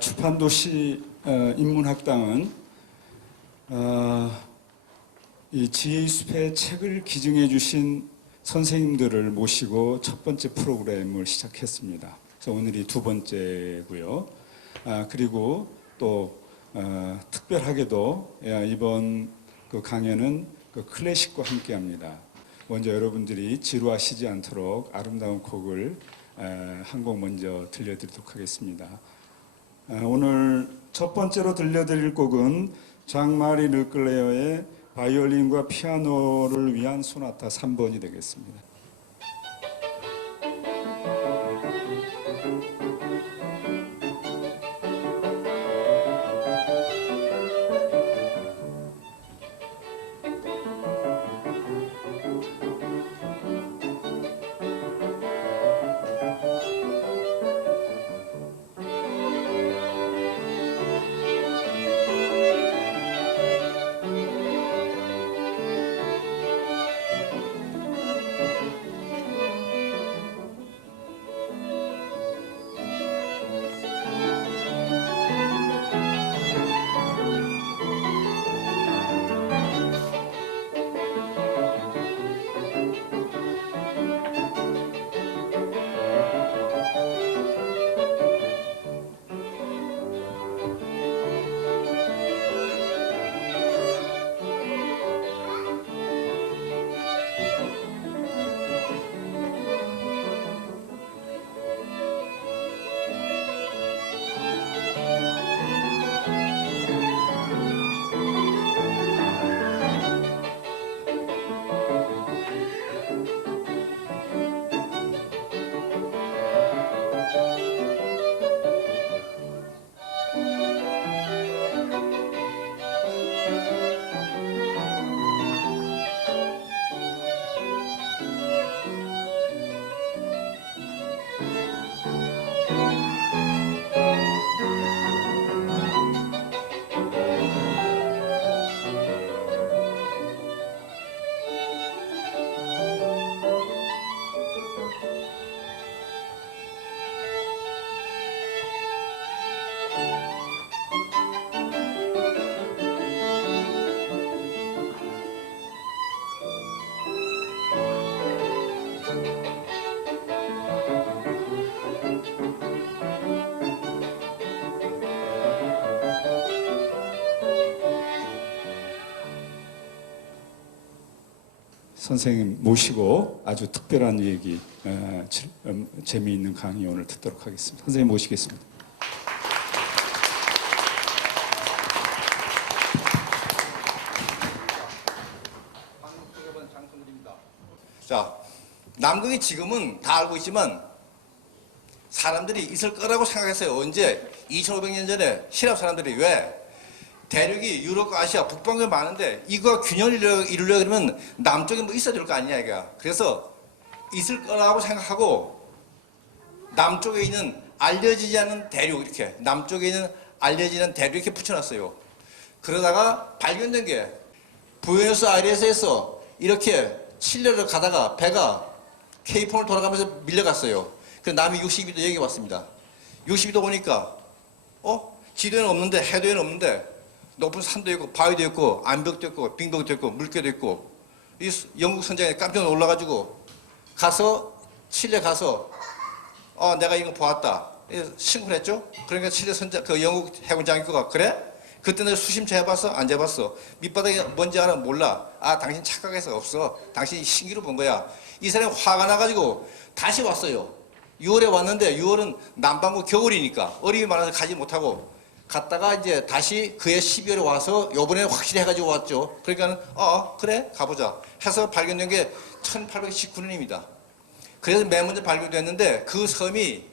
주판도시 인문학당은 이 지혜의 숲의 책을 기증해 주신 선생님들을 모시고 첫 번째 프로그램을 시작했습니다. 그래서 오늘이 두 번째고요. 그리고 또 특별하게도 이번 그 강연은 그 클래식과 함께합니다. 먼저 여러분들이 지루하시지 않도록 아름다운 곡을 한 곡 먼저 들려드리도록 하겠습니다. 오늘 첫 번째로 들려드릴 곡은 장마리 르클레어의 바이올린과 피아노를 위한 소나타 3번이 되겠습니다. 선생님 모시고 아주 특별한 얘기, 재미있는 강의 오늘 듣도록 하겠습니다. 선생님 모시겠습니다. 자, 남극이 지금은 다 알고 있지만 사람들이 있을 거라고 생각했어요. 언제? 2500년 전에希臘사람들이 왜? 대륙이 유럽과 아시아, 북방에 많은데 이거 균형을 이루려고 그러면 남쪽에 뭐 있어야 될 거 아니냐 이거야. 그래서 있을 거라고 생각하고 남쪽에 있는 알려지지 않은 대륙 이렇게 남쪽에 있는 알려지지 않은 대륙 이렇게 붙여놨어요. 그러다가 발견된 게 부에노스아이레스에서 이렇게 칠레를 가다가 배가 케이폰을 돌아가면서 밀려갔어요. 그래서 남이 62도 여기 왔습니다. 62도 오니까 지도에는 없는데 해도에는 없는데 높은 산도 있고 바위도 있고 암벽도 있고 빙벽도 있고 물개도 있고 이 영국 선장에 깜짝 놀라가지고 가서 칠레 가서 내가 이거 보았다 신고를 했죠. 그러니까 칠레 선장 그 영국 해군장이 그가 그래? 그때는 수심차 해봤어? 안 해봤어? 밑바닥에 뭔지 알아? 몰라. 당신 착각해서 없어. 당신이 신기루 본 거야. 이 사람이 화가 나가지고 다시 왔어요. 6월에 왔는데 6월은 남반구 겨울이니까 어림이 많아서 가지 못하고 갔다가 이제 다시 그해 12월에 와서 요번에 확실히 해가지고 왔죠. 그러니까 그래 가보자 해서 발견된 게 1819년입니다. 그래서 맨 먼저 발견됐는데 그 섬이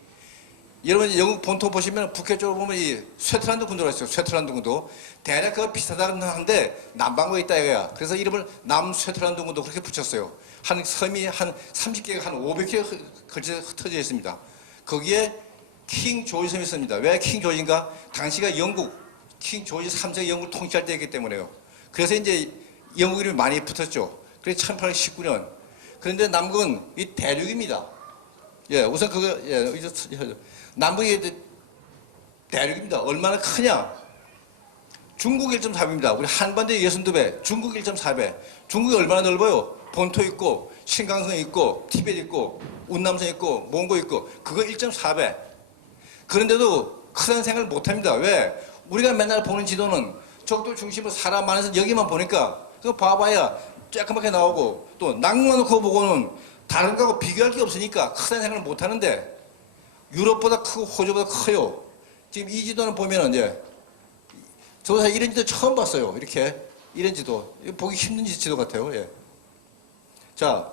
여러분 영국 본토 보시면 북해 쪽으로 보면 이 쇠트란드 군도가 있어요. 쇠트란드 군도 대략 그거 비슷하다고 하는데 남반구에 있다 이거야. 그래서 이름을 남쇠트란드 군도 그렇게 붙였어요. 한 섬이 한 30개가 한 500개 걸쳐 흩어져 있습니다. 거기에 킹 조지 섬이 있습니다. 왜 킹 조지인가? 당시가 영국 킹 조지 3세가 영국을 통치할 때였기 때문에요. 그래서 이제 영국 이름이 많이 붙었죠. 그래서 1819년. 그런데 남극은 이 대륙입니다. 예, 우선 그거 남북이 대륙입니다. 얼마나 크냐? 중국 1.4배입니다. 우리 한반도 62배, 중국 1.4배. 중국이 얼마나 넓어요? 본토 있고, 신강성 있고, 티베트 있고, 운남성 있고, 몽고 있고, 그거 1.4배. 그런데도 크다는 생각을 못 합니다. 왜? 우리가 맨날 보는 지도는 적도 중심으로 사람 많아서 여기만 보니까 그거 봐봐야 쬐끄맣게 나오고 또 낭만 놓고 보고는 다른 거하고 비교할 게 없으니까 크다는 생각을 못 하는데 유럽보다 크고 호주보다 커요. 지금 이 지도는 보면은 이제 저도 사실 이런 지도 처음 봤어요. 이렇게 이런 지도 보기 힘든 지도 같아요. 예. 자,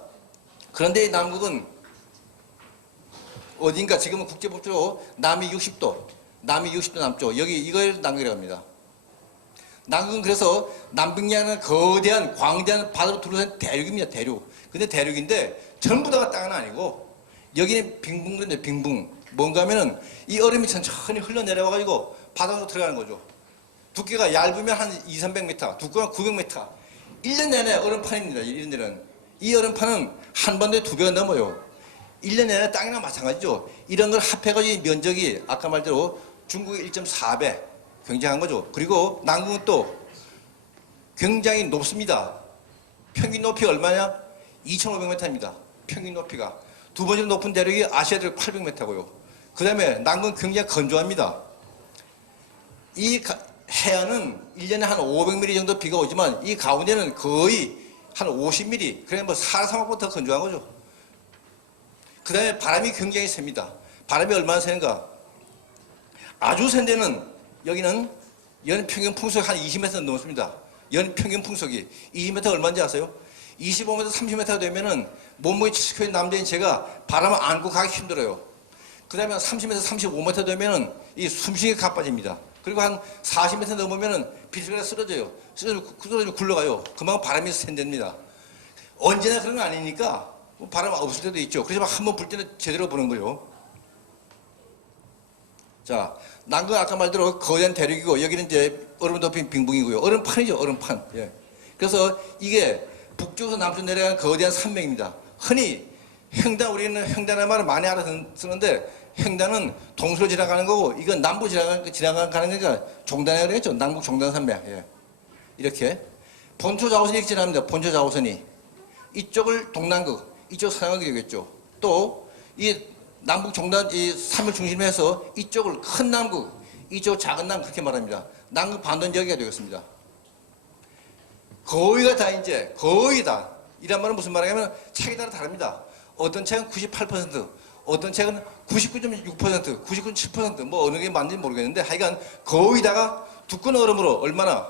그런데 이 남극은 어딘가 지금은 국제법적으로 남이 60도 남쪽 여기 이걸 남극이라고 합니다. 남극은 그래서 남북양은 거대한 광대한 바다로 둘러싼 대륙입니다. 대륙. 근데 대륙인데 전부 다가 땅은 아니고 여기는 빙붕인데 빙붕. 뭔가 하면은 이 얼음이 천천히 흘러내려와가지고 바다로 들어가는 거죠. 두께가 얇으면 한 200-300m, 두께가 900m. 1년 내내 얼음판입니다. 이런 데는. 이 얼음판은 한반도에 2배가 넘어요. 1년 내내 땅이나 마찬가지죠. 이런 걸 합해가지고 면적이 아까 말대로 중국의 1.4배. 굉장한 거죠. 그리고 남극은 또 굉장히 높습니다. 평균 높이가 얼마냐? 2,500m입니다. 평균 높이가. 두 번째로 높은 대륙이 아시아 대륙 800m고요. 그 다음에 남극은 굉장히 건조합니다. 이 해안은 1년에 한 500mm 정도 비가 오지만 이 가운데는 거의 한 50mm. 그래 뭐 사상보다 더 건조한 거죠. 그 다음에 바람이 굉장히 셉니다. 바람이 얼마나 세는가? 아주 센 데는 여기는 연 평균 풍속이 한 20m 넘습니다. 연 평균 풍속이 20m 얼마인지 아세요? 25m, 30m가 되면은 몸무게 70kg 남자인 제가 바람을 안고 가기 힘들어요. 그 다음에 30m, 35m 되면은 이 숨쉬기 가빠집니다. 그리고 한 40m 넘으면은 비틀거려 쓰러져요. 쓰러지고 굴러가요. 그만큼 바람이 센답니다. 언제나 그런 건 아니니까 바람 없을 때도 있죠. 그래서 한번 불 때는 제대로 부는 거예요. 자, 남극은 아까 말대로 거대한 대륙이고 여기는 이제 얼음 덮인 빙붕이고요. 얼음판이죠, 얼음판. 예. 그래서 이게 북쪽에서 남쪽 내려가는 거대한 산맥입니다. 흔히 횡단, 우리는 횡단의 말을 많이 알아쓰는데 횡단은 동서로 지나가는 거고 이건 남부 지나가는 거니까 종단이라고 그러겠죠. 남북 종단 산맥. 예. 이렇게 본초 자오선이 이렇게 지나갑니다. 본초 자오선이 이쪽을 동남극, 이쪽 서남극이 되겠죠. 또 이 남북 종단 이 산맥 중심으로 해서 이쪽을 큰 남극, 이쪽 작은 남극 그렇게 말합니다. 남극 반도는 여기가 되겠습니다. 거의가 다 이제 거의 다 이란 말은 무슨 말이냐면 책에 따라 다릅니다. 어떤 책은 98%, 어떤 책은 99.6%, 99.7% 뭐 어느 게 맞는지 모르겠는데 하여간 거의 다가 두꺼운 얼음으로 얼마나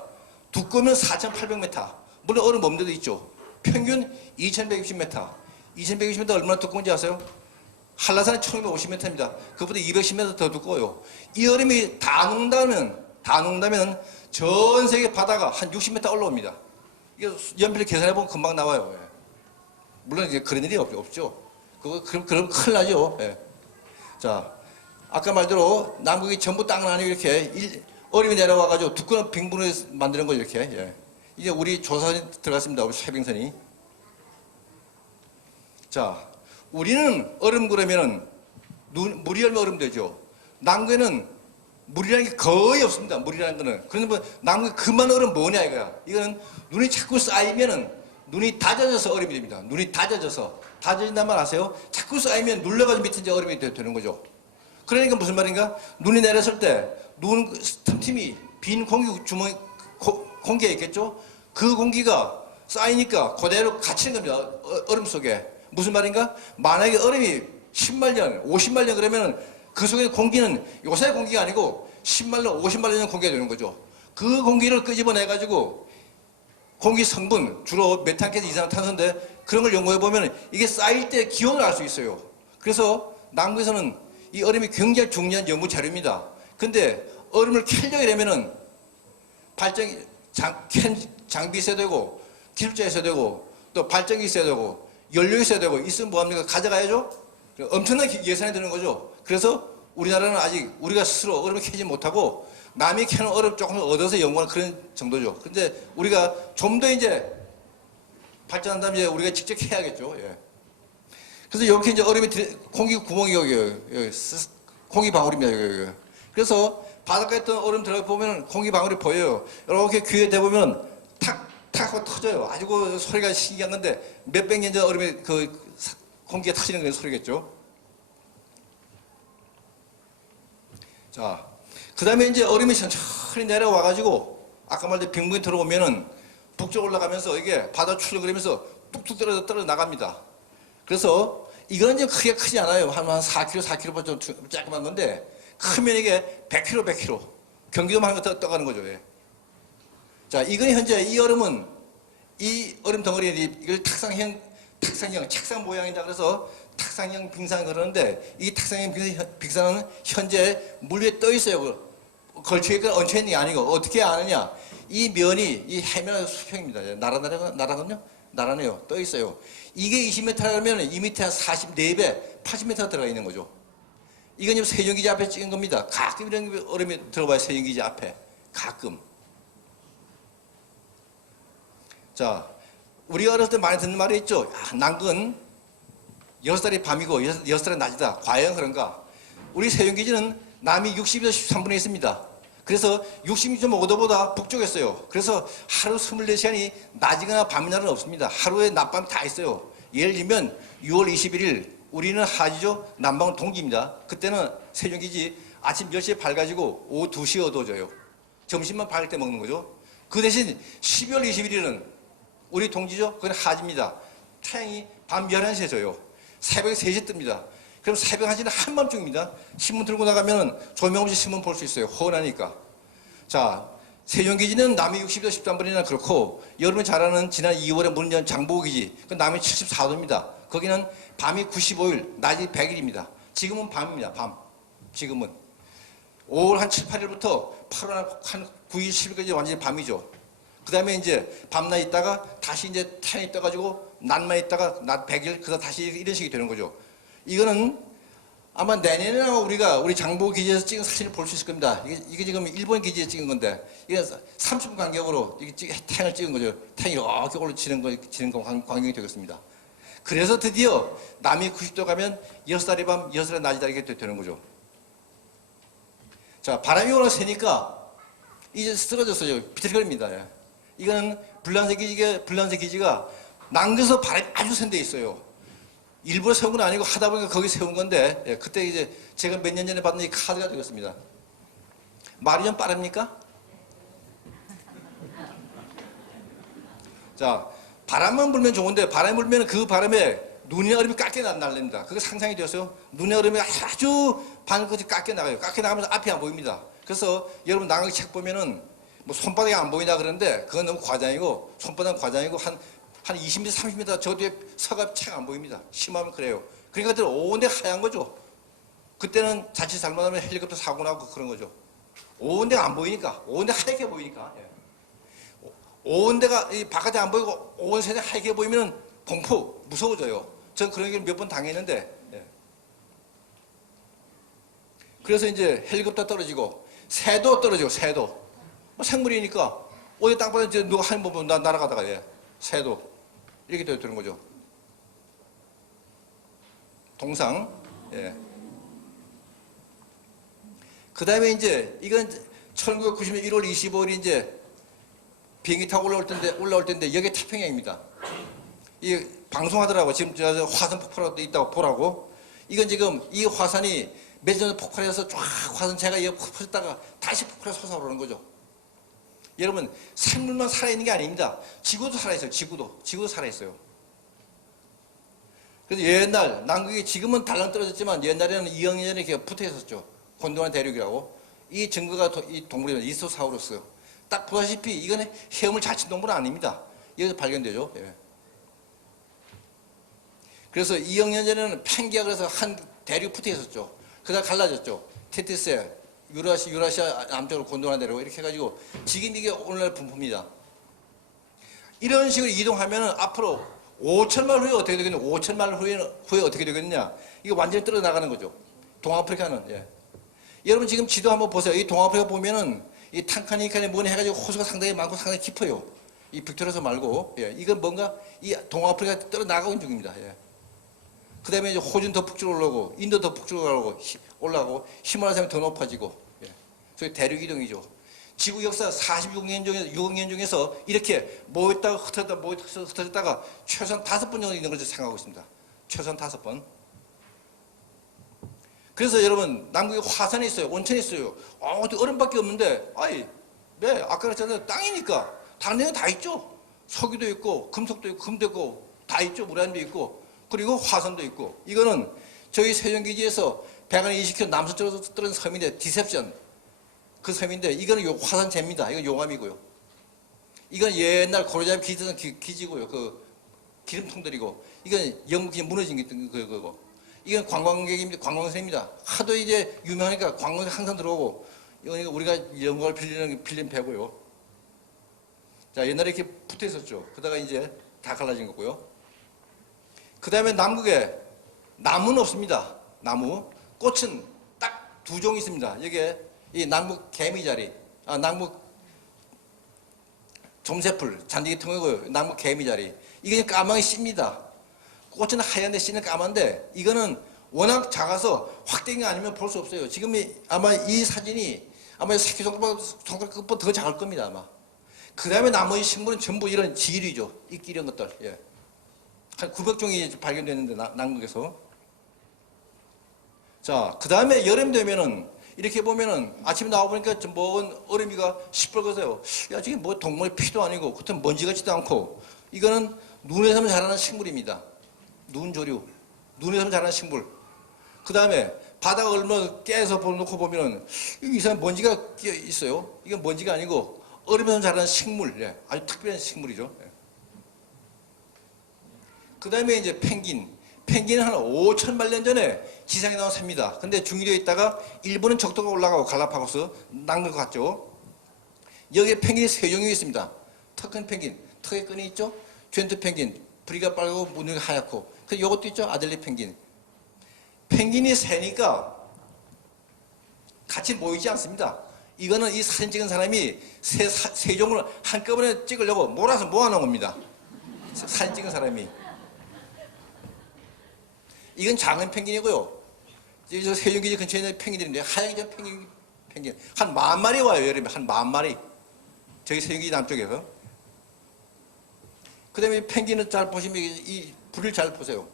두꺼우면 4,800m. 물론 얼음 없는 데도 있죠. 평균 2,160m. 2,160m 얼마나 두꺼운지 아세요? 한라산이 1,250m입니다. 그보다 210m 더 두꺼워요. 이 얼음이 다 녹는다면 전 세계 바다가 한 60m 올라옵니다. 이게 연필 계산해보면 금방 나와요. 예. 물론 이제 그런 일이 없죠. 그럼 큰일 나죠. 예. 자, 아까 말대로 남극이 전부 땅은 아니고 이렇게 얼음이 내려와가지고 두꺼운 빙분을 만드는 거죠. 이렇게. 예. 이제 우리 조사선이 들어갔습니다. 우리 쇠빙선이. 자, 우리는 얼음 그러면은 물이 얼마 얼음 되죠. 남극에는 물이라는 게 거의 없습니다. 물이라는 거는. 그런데 뭐 남극에 그만 얼음 뭐냐 이거야. 이거는 눈이 자꾸 쌓이면은 눈이 다져져서 얼음이 됩니다. 눈이 다져진단 말 아세요? 자꾸 쌓이면 눌려가지고 밑에 이제 얼음이 되는 거죠. 그러니까 무슨 말인가? 눈이 내렸을 때 눈 틈틈이 빈 공기 주머니 공기가 있겠죠. 그 공기가 쌓이니까 그대로 갇히는 겁니다. 얼음 속에. 무슨 말인가? 만약에 얼음이 10만 년, 50만 년 그러면 그 속에 공기는 요새 공기가 아니고 10만 년, 50만 년 공기가 되는 거죠. 그 공기를 끄집어내가지고 공기 성분, 주로 메탄가스 이산화탄소인데 그런 걸 연구해 보면 이게 쌓일 때 기온을 알 수 있어요. 그래서 남극에서는 이 얼음이 굉장히 중요한 연구 자료입니다. 근데 얼음을 캐려고 하면은 장비 있어야 되고 기술자 있어야 되고 또 발전기 있어야 되고 연료 있어야 되고 있으면 뭐합니까? 가져가야죠. 엄청난 예산이 드는 거죠. 그래서 우리나라는 아직 우리가 스스로 얼음을 캐지 못하고 남이 캐는 얼음 조금 얻어서 연구하는 그런 정도죠. 근데 우리가 좀 더 이제 발전한다면 이제 우리가 직접 해야겠죠. 예. 그래서 이렇게 이제 얼음이 공기 구멍이 여기 공기 방울입니다. 여기. 그래서 바닷가에 있던 얼음 들어가 보면 공기 방울이 보여요. 이렇게 귀에 대보면 탁 하고 터져요. 아주 그 소리가 신기한 건데 몇백 년 전 얼음에 공기가 터지는 그런 소리겠죠. 자, 그 다음에 이제 얼음이 천천히 내려와가지고 아까 말했듯이 빙봉이 들어오면은 북쪽 올라가면서 이게 바다 출렁거리면서 뚝뚝 떨어져 나갑니다. 그래서 이거는 이제 크게 크지 않아요. 한 4km, 4km 좀 조그만 건데 크면 이게 100km, 100km. 경기도만 한 거 떠가는 거죠. 예. 자, 이건 현재 이 얼음은 이 얼음 덩어리 이걸 탁상형 책상 모양이다 그래서 탁상형 빙상 그러는데 이 탁상형 빙상은 현재 물 위에 떠 있어요. 걸쳐 있거나 얹혀 있는 게 아니고 어떻게 아느냐? 이 면이 이 해면 수평입니다. 나라네요. 떠 있어요. 이게 20m라면 이 밑에 한 44배, 80m 들어가 있는 거죠. 이건 지금 세종기지 앞에 찍은 겁니다. 가끔 이런 얼음이 들어봐요. 세종기지 앞에. 가끔. 자, 우리가 어렸을 때 많이 듣는 말이 있죠. 난근 6살이 밤이고 6살이 낮이다. 과연 그런가? 우리 세종기지는 남이 62도 13분에 있습니다. 그래서 66.5도보다 북쪽에 있어요. 그래서 하루 24시간이 낮이거나 밤이나는 없습니다. 하루에 낮밤 다 있어요. 예를 들면 6월 21일 우리는 하지죠. 남방은 동지입니다. 그때는 세종기지 아침 10시에 밝아지고 오후 2시에 어두워져요. 점심만 밝을 때 먹는 거죠. 그 대신 12월 21일은 우리 동지죠. 그건 하지입니다.太阳이 밤 11시에 져요. 새벽에 3시에 뜹니다. 그럼 새벽 1시는 한밤중입니다. 신문 들고 나가면 조명 없이 신문 볼 수 있어요. 훤하니까. 자, 세종기지는 남이 60도 13분이나 그렇고 여러분이 잘 아는 지난 2월에 문을 연 장보고기지 그 남이 74도입니다. 거기는 밤이 95일, 낮이 100일입니다. 지금은 밤입니다. 밤. 지금은. 5월 한 7, 8일부터 8월 한 9일, 10일까지 완전히 밤이죠. 그 다음에 이제 밤낮 있다가 다시 이제 태양이 떠가지고 낮만 있다가 낮 100일, 그다음 다시 이런 식이 되는 거죠. 이거는 아마 내년에 아마 우리 장보 기지에서 찍은 사진을 볼 수 있을 겁니다. 이게 지금 일본 기지에 찍은 건데, 이게 30분 간격으로 태양을 찍은 거죠. 태양이 이렇게 올라지는 광경이 되겠습니다. 그래서 드디어 남이 90도 가면 6살이 밤, 6살이 낮이다 이렇게 되는 거죠. 자, 바람이 오나 세니까 이제 쓰러졌어요. 비틀거립니다. 예. 이거는 불란서 기지가 남겨서 바람이 아주 센 데 있어요. 일부러 세운 건 아니고 하다 보니까 거기 세운 건데, 예, 그때 이제 제가 몇 년 전에 받은 이 카드가 되겠습니다. 말이 좀 빠릅니까? 자, 바람만 불면 좋은데 바람이 불면 그 바람에 눈의 얼음이 깎여 날립니다. 그거 상상이 되었어요? 눈의 얼음이 아주 반끝이 깎여 나가요. 깎여 나가면서 앞이 안 보입니다. 그래서 여러분 나가기 책 보면은 뭐 손바닥이 안 보인다 그러는데 그건 너무 과장이고 손바닥은 과장이고 한 20m, 30m 저 뒤에 서가 책 안 보입니다. 심하면 그래요. 그러니까 온데 하얀 거죠. 그때는 자칫 잘못하면 헬리콥터 사고 나고 그런 거죠. 온데가 안 보이니까, 온데 하얗게 보이니까. 예. 온데가 바깥에 안 보이고 온 세상에 하얗게 보이면 공포, 무서워져요. 전 그런 얘기를 몇 번 당했는데. 예. 그래서 이제 헬리콥터 떨어지고 새도 떨어지고 새도. 뭐 생물이니까 어디 땅바닥에 누가 한 번 날아가다가 예. 새도. 이렇게 되는 거죠. 동상. 예. 그 다음에 이제, 이건 1990년 1월 25일 이제 비행기 타고 올라올 텐데, 여기 태평양입니다. 이 방송하더라고. 지금 저 화산 폭발하고 있다고 보라고. 이건 지금 이 화산이 몇 년 전에 폭발해서 쫙 화산체가 퍼졌다가 다시 폭발해서 솟아오르는 거죠. 여러분, 생물만 살아있는 게 아닙니다. 지구도 살아있어요. 지구도 살아있어요. 그래서 옛날, 남극이 지금은 달랑 떨어졌지만 옛날에는 2억 년 전에 이렇게 붙어 있었죠. 곤도완 대륙이라고. 이 증거가 이 동물이에요. 이소사우루스. 딱 보다시피 이건 헤엄을 잘 친 동물은 아닙니다. 여기서 발견되죠. 예. 그래서 2억 년 전에는 팽기가 그래서 한 대륙 붙어 있었죠. 그다가 갈라졌죠. 테티스, 유라시아 남쪽으로 곤도완 대륙 이렇게 해가지고 지금 이게 오늘날 분포입니다. 이런 식으로 이동하면 앞으로 5천만 후에 어떻게 되겠냐? 5천만 후에 어떻게 되겠냐? 이거 완전히 떨어져 나가는 거죠. 동아프리카는. 예. 여러분 지금 지도 한번 보세요. 이 동아프리카 보면은 이 탄카니카에 뭐니 해가지고 호수가 상당히 많고 상당히 깊어요. 이 빅토리아서 말고. 예. 이건 뭔가 이 동아프리카 떨어져 나가고 있는 중입니다. 예. 그 다음에 이제 호주는 더 북쪽으로 올라오고, 인도 더 북쪽으로 올라가고, 히말라야산이 더 높아지고. 예. 저희 대륙 이동이죠. 지구 역사 46년 중에서 이렇게 모였다가 흩어졌다가 최소한 5번 정도 있는 걸로 생각하고 있습니다. 최소한 5번. 그래서 여러분, 남극에 화산이 있어요. 온천이 있어요. 어디 얼음밖에 없는데, 네, 아까 그랬잖아요. 땅이니까. 다른 데는 다 있죠. 석유도 있고, 금속도 있고, 금도 있고, 다 있죠. 우라늄도 있고, 그리고 화산도 있고. 이거는 저희 세종기지에서 120km 남서쪽으로 떨어진 섬인데, 디셉션. 그 섬인데, 이거는 화산재입니다. 이건 용암이고요. 이건 옛날 고려잡이 기지던 기지고요. 그 기름통들이고, 이건 영국이 무너진 그거. 이건 관광객입니다. 관광선입니다. 하도 이제 유명하니까 관광객 항상 들어오고, 이건 우리가 영광을 빌린 배고요. 자, 옛날에 이렇게 붙어 있었죠. 그러다가 이제 다 갈라진 거고요. 그 다음에 남극에 나무는 없습니다. 나무. 꽃은 딱 2종 있습니다. 여기에 이 남극 개미자리, 남극 점새풀, 잔디기 통이고요. 남극 개미자리. 이게 까마귀 씨입니다. 꽃은 하얀데 씨는 까만데 이거는 워낙 작아서 확대가 아니면 볼 수 없어요. 지금 아마 이 사진이 아마 새끼손가락 끝보다 더 작을 겁니다. 아마. 그 다음에 나머지 식물은 전부 이런 지류죠. 이끼 이런 것들. 예. 한 900종이 발견됐는데 남극에서. 자, 그 다음에 여름 되면은 이렇게 보면은 아침에 나와보니까 좀 먹은 얼음이가 시뻘거서요. 야, 저게 뭐 동물의 피도 아니고 겉은 먼지 같지도 않고 이거는 눈에서만 자라는 식물입니다. 눈조류. 눈에서만 자라는 식물. 그 다음에 바다가 얼마나 깨서 놓고 보면은 이상한 먼지가 끼어 있어요. 이건 먼지가 아니고 얼음에서 자라는 식물. 예. 아주 특별한 식물이죠. 예. 그 다음에 이제 펭귄. 펭귄은 한 5천만 년 전에 지상에 나온 새입니다. 근데 중위도에 있다가 일본은 적도가 올라가고 갈라파고스 남극 갔죠. 여기에 펭귄이 3종이 있습니다. 턱큰 펭귄, 턱에 끈이 있죠. 젠트 펭귄, 부리가 빨갛고 무늬가 하얗고. 그리고 이것도 있죠. 아델리 펭귄. 펭귄이 새니까 같이 모이지 않습니다. 이거는 이 사진 찍은 사람이 세 종을 한꺼번에 찍으려고 몰아서 모아놓은 겁니다. 사진 찍은 사람이. 이건 작은 펭귄이고요. 저 세종기지 근처에 있는 펭귄들인데 하얀 펭귄 한 10,000마리 와요. 여름에 한 10,000마리. 저기 세종기지 남쪽에서. 그 다음에 펭귄을 잘 보시면 이 불을 잘 보세요.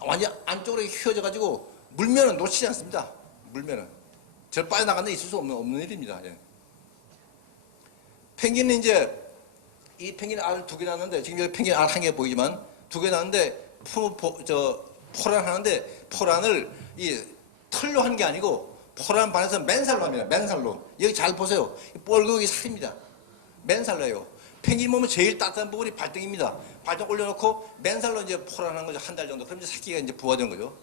완전 안쪽으로 휘어져가지고 물면은 놓치지 않습니다. 물면은. 저 빠져나가는 데 있을 수 없는 일입니다. 예. 펭귄은 이제 이 펭귄 알 2개 낳았는데 지금 여기 펭귄 알 1개 보이지만 2개 낳았는데 포란 하는데 포란을 이 털로 한 게 아니고 포란 반에서 맨살로 합니다. 맨살로. 여기 잘 보세요. 뻘겋게 살입니다. 맨살로예요. 펭귄 몸은 제일 따뜻한 부분이 발등입니다. 발등 올려놓고 맨살로 이제 포란한 거죠. 한 달 정도. 그럼 이제 새끼가 이제 부화된 거죠.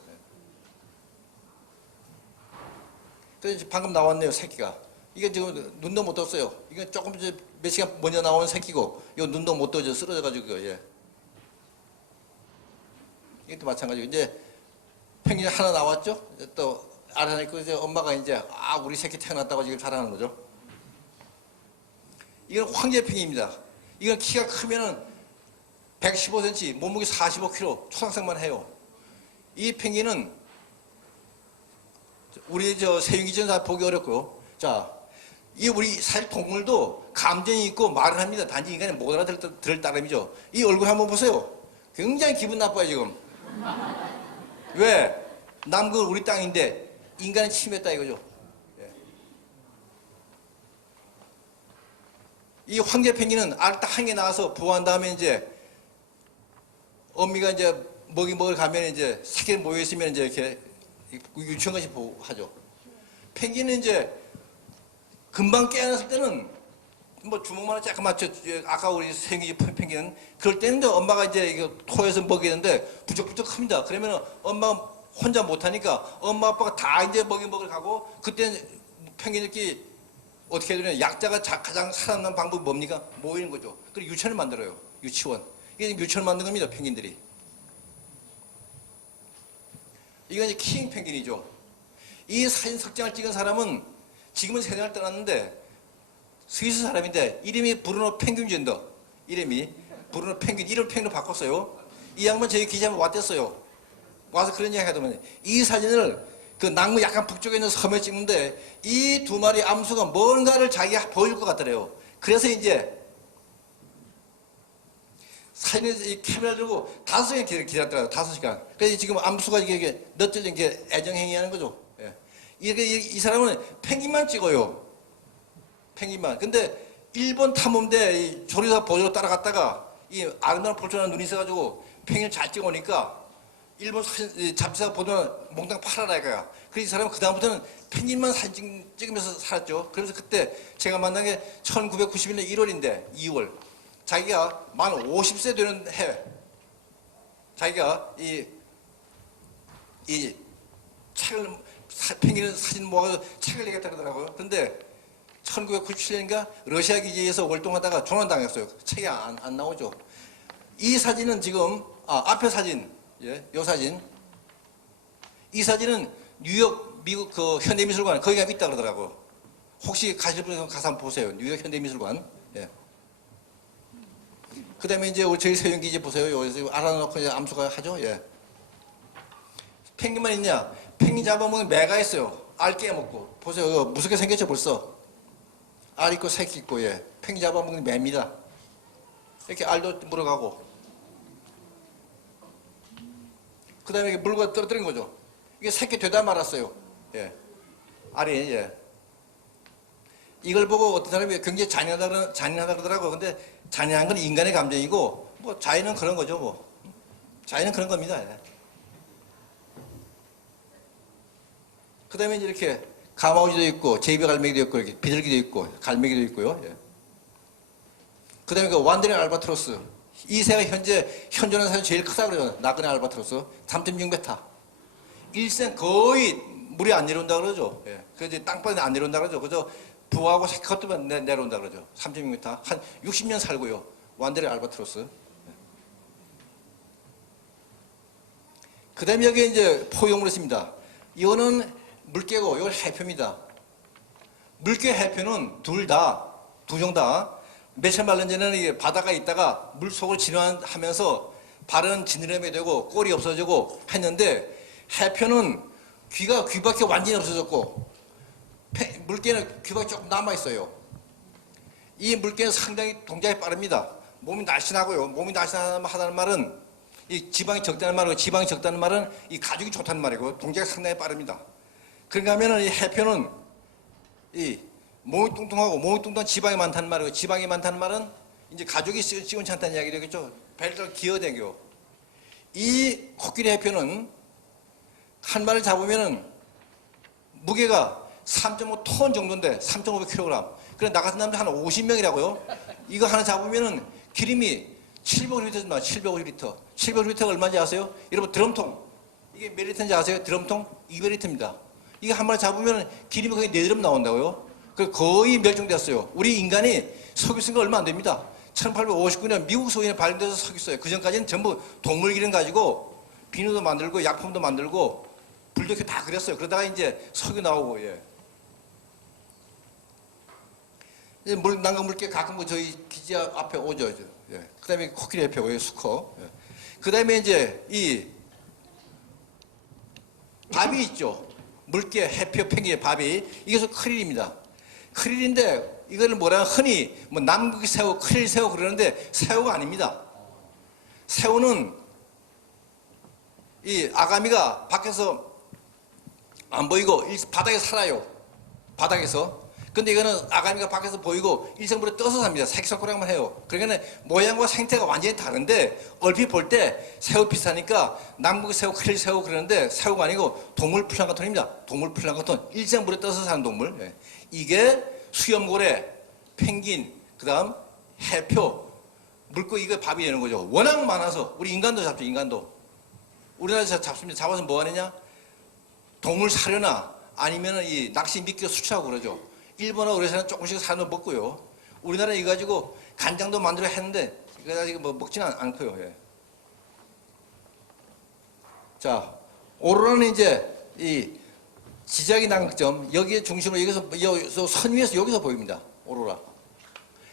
그래서 이제 방금 나왔네요. 새끼가. 이게 지금 눈도 못 떴어요. 이게 조금 이제 몇 시간 먼저 나온 새끼고, 이거 눈도 못 떠져 쓰러져가지고, 예. 이것도 마찬가지고 이제 펭귄이 하나 나왔죠. 또 알 하나 있고 이제 엄마가 이제 우리 새끼 태어났다고 지금 자랑하는 거죠. 이건 황제 펭귄입니다. 이건 키가 크면은 115cm, 몸무게 45kg, 초상생만 해요. 이 펭귄은 우리 세균기전사 보기 어렵고요. 자, 이 우리 사실 동물도 감정이 있고 말을 합니다. 단지 인간이 못 알아들을 따름이죠. 이 얼굴 한번 보세요. 굉장히 기분 나빠요 지금. 왜? 남극은 우리 땅인데 인간이 침했다 이거죠. 예. 이 황제 펭귄은 알 딱 한 개 나와서 부화한 다음에 이제 어미가 이제 먹이 먹으러 가면 이제 새끼 모여 있으면 이제 이렇게 유치원같이 하죠. 펭귄은 이제 금방 깨어났을 때는 뭐 주먹만한 조그만 아까 우리 생기지 펭귄은 그럴 때는 이제 엄마가 이제 이거 토해서 먹이는데 부쩍부쩍 큽니다. 그러면 엄마 혼자 못하니까 엄마 아빠가 다 이제 먹이 먹으러 가고 그때 펭귄들끼리 어떻게 해야 되냐. 약자가 가장 살아남는 방법이 뭡니까? 모이는 거죠. 그리고 유치원을 만들어요. 유치원. 이게 유치원 만든 겁니다. 펭귄들이. 이건 이제 킹 펭귄이죠. 이 사진 석장을 찍은 사람은 지금은 세상을 떠났는데 스위스 사람인데 이름이 브루노 펭귄젠더. 이름이 브루노 펭귄. 이름 펭귄으로 바꿨어요. 이 양반 저희 기자님 왔댔어요. 와서 그런 이야기 하더만 이 사진을 그 남극 약간 북쪽에 있는 섬에 찍는데 이 두 마리 암수가 뭔가를 자기가 보일 것 같더래요. 그래서 이제 사진에서 이 카메라 들고 5시간 기다렸더라고요. 5시간. 그래서 지금 암수가 이게 넛들린 게 애정행위 하는 거죠. 예. 이렇게 이 사람은 펭귄만 찍어요. 펭귄만. 근데 일본 탐험대 이 조리사 보조로 따라갔다가 이 아름다운 볼트라는 눈이 있어가지고 펭귄을 잘 찍어오니까 일본 사진, 잡지사 보도는 몽땅 팔아라 이거야. 그래서 이 사람은 그다음부터는 펭귄만 사진 찍으면서 살았죠. 그래서 그때 제가 만난 게 1991년 1월인데 2월. 자기가 만 50세 되는 해. 자기가 이 책을, 펭귄 사진 모아서 책을 내겠다 그러더라고요. 근데 1997년인가 러시아 기지에서 월동하다가 조난당했어요. 책이 안 나오죠. 이 사진은 지금, 앞에 사진. 예, 요 사진. 이 사진은 뉴욕 미국 그 현대미술관 거기가 있다 그러더라고. 혹시 가실 분은 가서 한번 보세요. 뉴욕 현대미술관. 예. 그다음에 이제 저희 세윤기 이제 보세요. 여기서 알아놓고 이제 암수가 하죠. 예. 펭귄만 있냐? 펭귄 잡아먹는 매가 있어요. 알 깨먹고. 보세요. 무섭게 생겼죠 벌써. 알 있고 새끼 있고 예. 펭귄 잡아먹는 매입니다. 이렇게 알도 물어가고. 그 다음에 물고 떨어뜨린 거죠. 이게 새끼 되다 말았어요. 예. 알이, 예. 이걸 보고 어떤 사람이 굉장히 잔인하다 그러더라고요. 근데 잔인한 건 인간의 감정이고, 뭐, 자연은 그런 거죠, 뭐. 자연은 그런 겁니다. 예. 그 다음에 이렇게 가마우지도 있고, 제이비갈매기도 있고, 이렇게 비둘기도 있고, 갈매기도 있고요. 예. 그 다음에 그 완드링 알바트로스. 이 새가 현재 현존하는 새가 제일 크다 그러죠. 나그네 알바트로스 3.6m. 일생 거의 물이 안 내려온다 그러죠. 예. 그래서 땅바닥에 안 내려온다 그러죠. 그저 부하고 새끼 컷도만 내려온다 그러죠. 3.6m. 한 60년 살고요. 완드레 알바트로스. 그 다음에 여기 이제 포용물이 있습니다. 이거는 물개고, 이건 해표입니다. 물개 해표는 두 종 다 몇천만 년 전에는 바다가 있다가 물속을 진화하면서 발은 지느러미 되고 꼴이 없어지고 했는데 해표는 귀밖에 완전히 없어졌고 물개는 귀밖에 조금 남아있어요. 이 물개는 상당히 동작이 빠릅니다. 몸이 날씬하고요. 몸이 날씬하다는 말은 이 지방이 적다는 말이고 지방이 적다는 말은 이 가죽이 좋다는 말이고 동작이 상당히 빠릅니다. 그런가 하면은 이 해표는 이 몸이 뚱뚱하고 몸이 뚱뚱한 지방이 많다는 말이고 지방이 많다는 말은 이제 가죽이 시원치 않다는 이야기 되겠죠. 배를 기어대겨. 이 코끼리 해표는 한 마리를 잡으면은 무게가 3.5톤 정도인데 3.5kg. 그래 나 같은 남자 한 50명이라고요. 이거 하나 잡으면은 기름이 750리터입니다. 750리터. 750리터가 얼마인지 아세요? 여러분 드럼통. 이게 몇 리터인지 아세요? 드럼통 200리터입니다. 이게 한 마리 잡으면 기름이 거의 4드럼 나온다고요. 거의 멸종됐어요. 우리 인간이 석유 쓴 거 얼마 안 됩니다. 1859년 미국 소인에 발견돼서 석유 써요. 그 전까지는 전부 동물 기름 가지고 비누도 만들고 약품도 만들고 불도 다 그랬어요. 그러다가 이제 석유 나오고 예. 난강 물개 가끔 저희 기지 앞에 오죠. 예. 그 다음에 코끼리 해표고요. 수컷. 예. 그 다음에 이제 이 밥이 있죠. 물개, 해표, 펭귄의 밥이. 이게 크릴입니다. 크릴인데 이거는 뭐라 흔히 뭐 남극 새우, 크릴 새우 그러는데 새우가 아닙니다. 새우는 이 아가미가 밖에서 안 보이고 바닥에 살아요. 바닥에서. 근데 이거는 아가미가 밖에서 보이고 일생물에 떠서 삽니다. 새끼손가락만 해요. 그러니까 모양과 생태가 완전히 다른데 얼핏 볼 때 새우 비슷하니까 남극 새우, 크릴 새우 그러는데 새우가 아니고 동물 플랑크톤입니다. 동물 플랑크톤. 일생물에 떠서 사는 동물. 예. 이게 수염고래, 펭귄, 그 다음 해표, 물고기 이거 밥이 되는 거죠. 워낙 많아서 우리 인간도 잡죠. 인간도. 우리나라에서 잡습니다. 잡아서 뭐 하느냐? 동물 사료나 아니면 이 낚시 미끼로 수출하고 그러죠. 일본하고 우리나라는 조금씩 사는 먹고요. 우리나라 이거 가지고 간장도 만들어 했는데 이거 가지고 뭐 먹지는 않고요. 예. 자, 오로라는 이제 이 지적인 남극점 여기에 중심으로 여기서 선 위에서 여기서 보입니다. 오로라.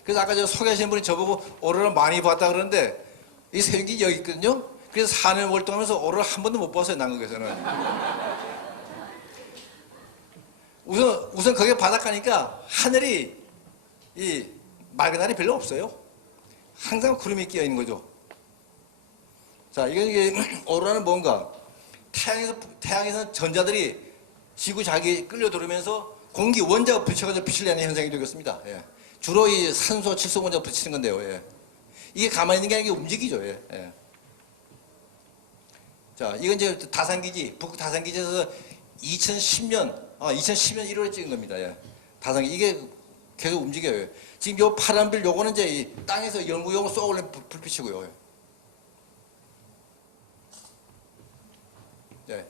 그래서 아까 저 소개하신 분이 저보고 오로라 많이 봤다 그러는데 이 세균이 여기 있거든요. 그래서 4년 월동하면서 오로라 한 번도 못 봤어요. 남극에서는. 우선 거기 바닷가니까 하늘이 이 맑은 날이 별로 없어요. 항상 구름이 끼어 있는 거죠. 자, 이게 오로라는 뭔가 태양에서 전자들이 지구 자기 끌려 들어오면서 공기 원자가 부딪혀가지고 빛을 내는 현상이 되겠습니다. 예. 주로 이 산소, 칠소 원자가 부딪히는 건데요. 예. 이게 가만히 있는 게 아니라 움직이죠. 예. 예. 자, 이건 이제 다산기지, 북극 다산기지에서 2010년 1월에 찍은 겁니다. 예. 다산기 이게 계속 움직여요. 지금 요 파란불 요거는 이제 이 땅에서 연구용으로 쏘아 올린 불빛이고요. 예. 네.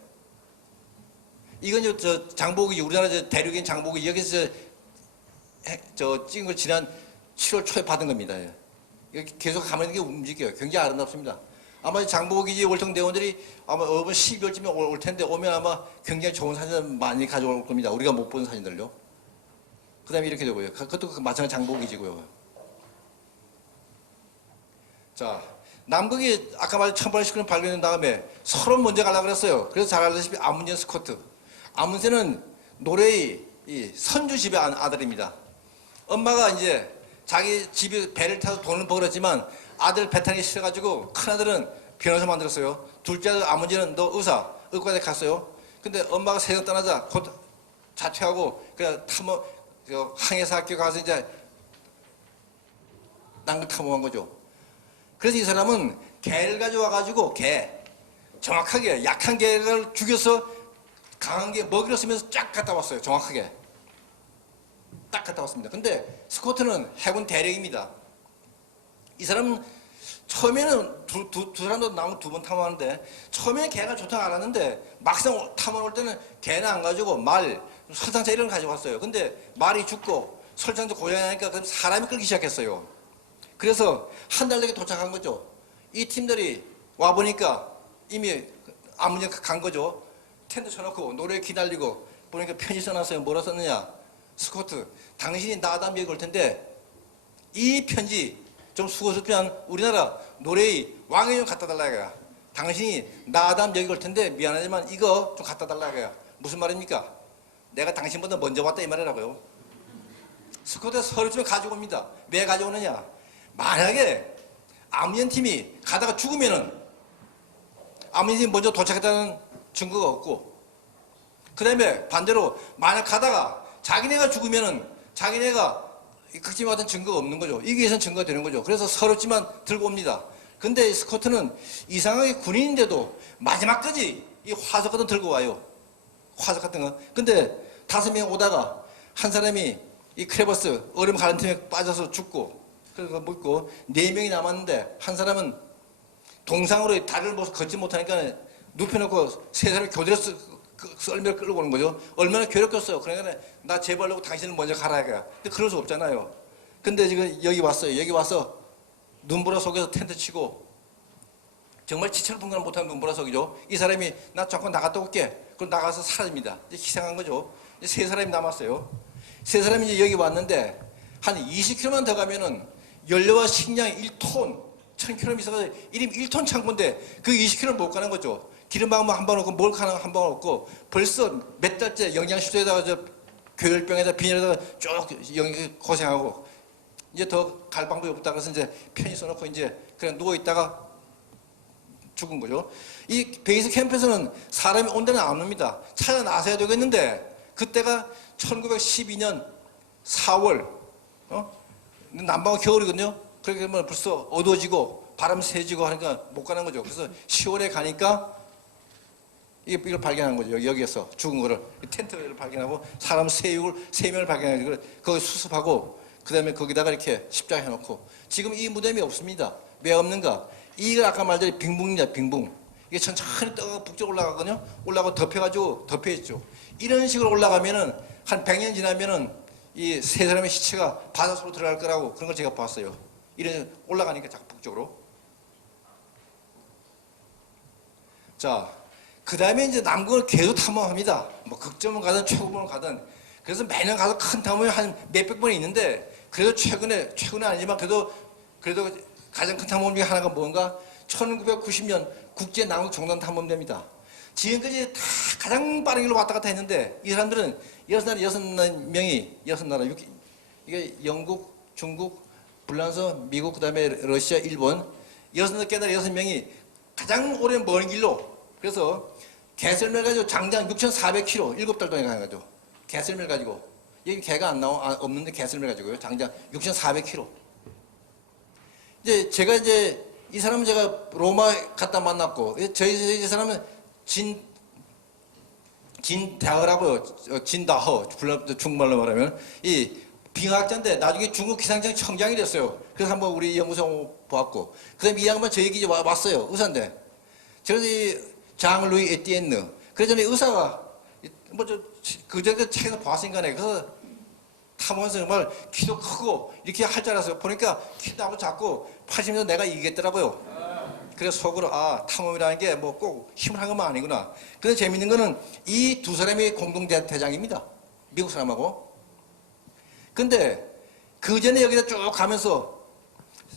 이건 저 장보기 우리나라 저 대륙인 장보기 여기서 저 찍은 걸 지난 7월 초에 받은 겁니다. 예. 이렇게 계속 가만히 있는 게 움직여요. 굉장히 아름답습니다. 아마 장보기 월등대원들이 아마 이번 12월쯤에 올 텐데 오면 아마 굉장히 좋은 사진을 많이 가져올 겁니다. 우리가 못 본 사진들요. 그 다음에 이렇게 되고요. 그것도 마찬가지 장보기지고요. 자, 남극이 아까 말한 1819년 발견된 다음에 서로 먼저 가려고 그랬어요. 그래서 잘 알다시피 아문센 스코트. 아문센은 노르웨이 이 선주 집의 아들입니다. 엄마가 이제 자기 집에 배를 타서 돈을 벌었지만 아들 배 타는 게 싫어가지고 큰아들은 변호사 만들었어요. 둘째 아들 아문센은 너 의과대 갔어요. 근데 엄마가 세상 떠나자 곧 자퇴하고 그냥 항해사 학교 가서 이제 남극 탐험한 거죠. 그래서 이 사람은 개를 가져와가지고 정확하게 약한 개를 죽여서 강한 개 먹이로 쓰면서 쫙 갔다 왔어요. 정확하게 딱 갔다 왔습니다. 근데 스코트는 해군 대령입니다. 이 사람은 처음에는 두 사람도 나무 2번 탐험하는데 처음에는 개가 좋다고 알았는데 막상 탐험 올 때는 개는 안 가지고 말, 설탕차 이런 걸 가져왔어요. 근데 말이 죽고 설탕도 고장나니까 그럼 사람이 끌기 시작했어요. 그래서 한 달 내에 도착한 거죠. 이 팀들이 와보니까 이미 아문역 간 거죠. 텐트 쳐놓고 노래 기다리고 보니까 편지 써놨어요. 뭐라 썼느냐. 스코트, 당신이 나다음 여기 올 텐데 이 편지 좀 수고스럽지만 우리나라 노래의 왕에 좀 갖다 달라 이거야. 당신이 나다음 여기 올 텐데 미안하지만 이거 좀 갖다 달라 이거야. 무슨 말입니까? 내가 당신보다 먼저 왔다 이 말이라고요. 스코트가 서류쯤에 가지고 옵니다. 왜 가져오느냐. 만약에 아문센 팀이 가다가 죽으면은 아문센 팀이 먼저 도착했다는 증거가 없고 그 다음에 반대로 만약 가다가 자기네가 죽으면은 자기네가 극심히 왔던 증거가 없는 거죠. 이게 위해서는 증거가 되는 거죠. 그래서 서럽지만 들고 옵니다. 근데 스코트는 이상하게 군인인데도 마지막까지 이 화석 같은 거 들고 와요. 화석 같은 거. 근데 5명 오다가 한 사람이 이 크레버스 얼음 가는 틈에 빠져서 죽고 그거 묻고 4명이 남았는데 한 사람은 동상으로 다리를 걷지 못하니까 눕혀놓고 3사람이 교대로 썰매를 끌고 오는 거죠. 얼마나 괴롭겠어요. 그러니까 나 제발로 당신은 먼저 가라 이거야. 근데 그럴 수 없잖아요. 근데 지금 여기 왔어요. 여기 와서 눈보라 속에서 텐트 치고 정말 지체를 분간 못하는 눈보라 속이죠. 이 사람이 나 잠깐 나갔다 올게. 그럼 나가서 사라집니다. 이제 희생한 거죠. 이제 3사람이 남았어요. 3사람이 이제 여기 왔는데 한 20km만 더 가면은 연료와 식량이 1톤, 1000km 있어서 1인 1톤 창고인데 그 20km 못 가는 거죠. 기름방울 한 방 없고 몰카는 한 방 없고 벌써 몇 달째 영양실조에다가 저 교열병에다 비닐에다가 쭉 고생하고 이제 더 갈 방법이 없다 그래서 이제 편히 써놓고 이제 그냥 누워 있다가 죽은 거죠. 이 베이스 캠프에서는 사람이 온 데는 안 옵니다. 찾아 나서야 되겠는데 그때가 1912년 4월 남방은 겨울이거든요. 그렇게 되면 벌써 어두워지고 바람 세지고 하니까 못 가는 거죠. 그래서 10월에 가니까 이걸 발견한 거죠. 여기에서 죽은 거를 텐트를 발견하고 사람 3명을 발견하고 거기 수습하고 그 다음에 거기다가 이렇게 십자가 해놓고 지금 이 무덤이 없습니다. 왜 없는가? 이걸 아까 말대로 빙붕입니다. 빙붕. 이게 천천히 떠 북쪽 올라가거든요. 올라가고 덮여가지고 덮여있죠. 이런 식으로 올라가면은 한 100년 지나면은 이 3사람의 시체가 바닷속으로 들어갈 거라고 그런 걸 제가 봤어요. 이런 올라가니까 자꾸 북쪽으로. 자, 그 다음에 이제 남극을 계속 탐험합니다. 뭐 극점을 가든 최고봉을 가든. 그래서 매년 가서 큰 탐험이 한 몇백 번이 있는데 그래도 최근에 아니지만 그래도 가장 큰 탐험 중에 하나가 뭔가 1990년 국제 남극 종단 탐험대입니다. 지금까지 다 가장 빠른 길로 왔다 갔다 했는데 이 사람들은 여섯 명이 이게 영국, 중국, 프랑스, 미국, 그다음에 러시아, 일본 여섯 명이 가장 오랜 먼 길로 그래서 개썰매를 가지고 장장 6,400km 7달 동안 가가지고 개썰매를 가지고 여기 개가 없는데 개썰매를 가지고요 장장 6,400km. 이제 제가 이 사람은 제가 로마 갔다 만났고 저희 사람은 진다허라고요. 진다허 중국말로 말하면 이 빙하학자인데 나중에 중국 기상청 청장이 됐어요. 그래서 한번 우리 연구소 보았고 그다음에 이 양반 저희 기지 왔어요. 의사인데 그래서 이 장루이 에티엔느 그래서 의사가 그전에 책에서 봤으니까 그래서 탐험에서 정말 키도 크고 이렇게 할 줄 알았어요. 보니까 키도 하고 작고 80m 내가 이기겠더라고요. 그래서 속으로 탐험이라는 게 뭐 꼭 힘을 한 것만 아니구나. 그래서 재밌는 거는 이 두 사람이 공동 대장입니다. 미국 사람하고. 근데 그 전에 여기다 쭉 가면서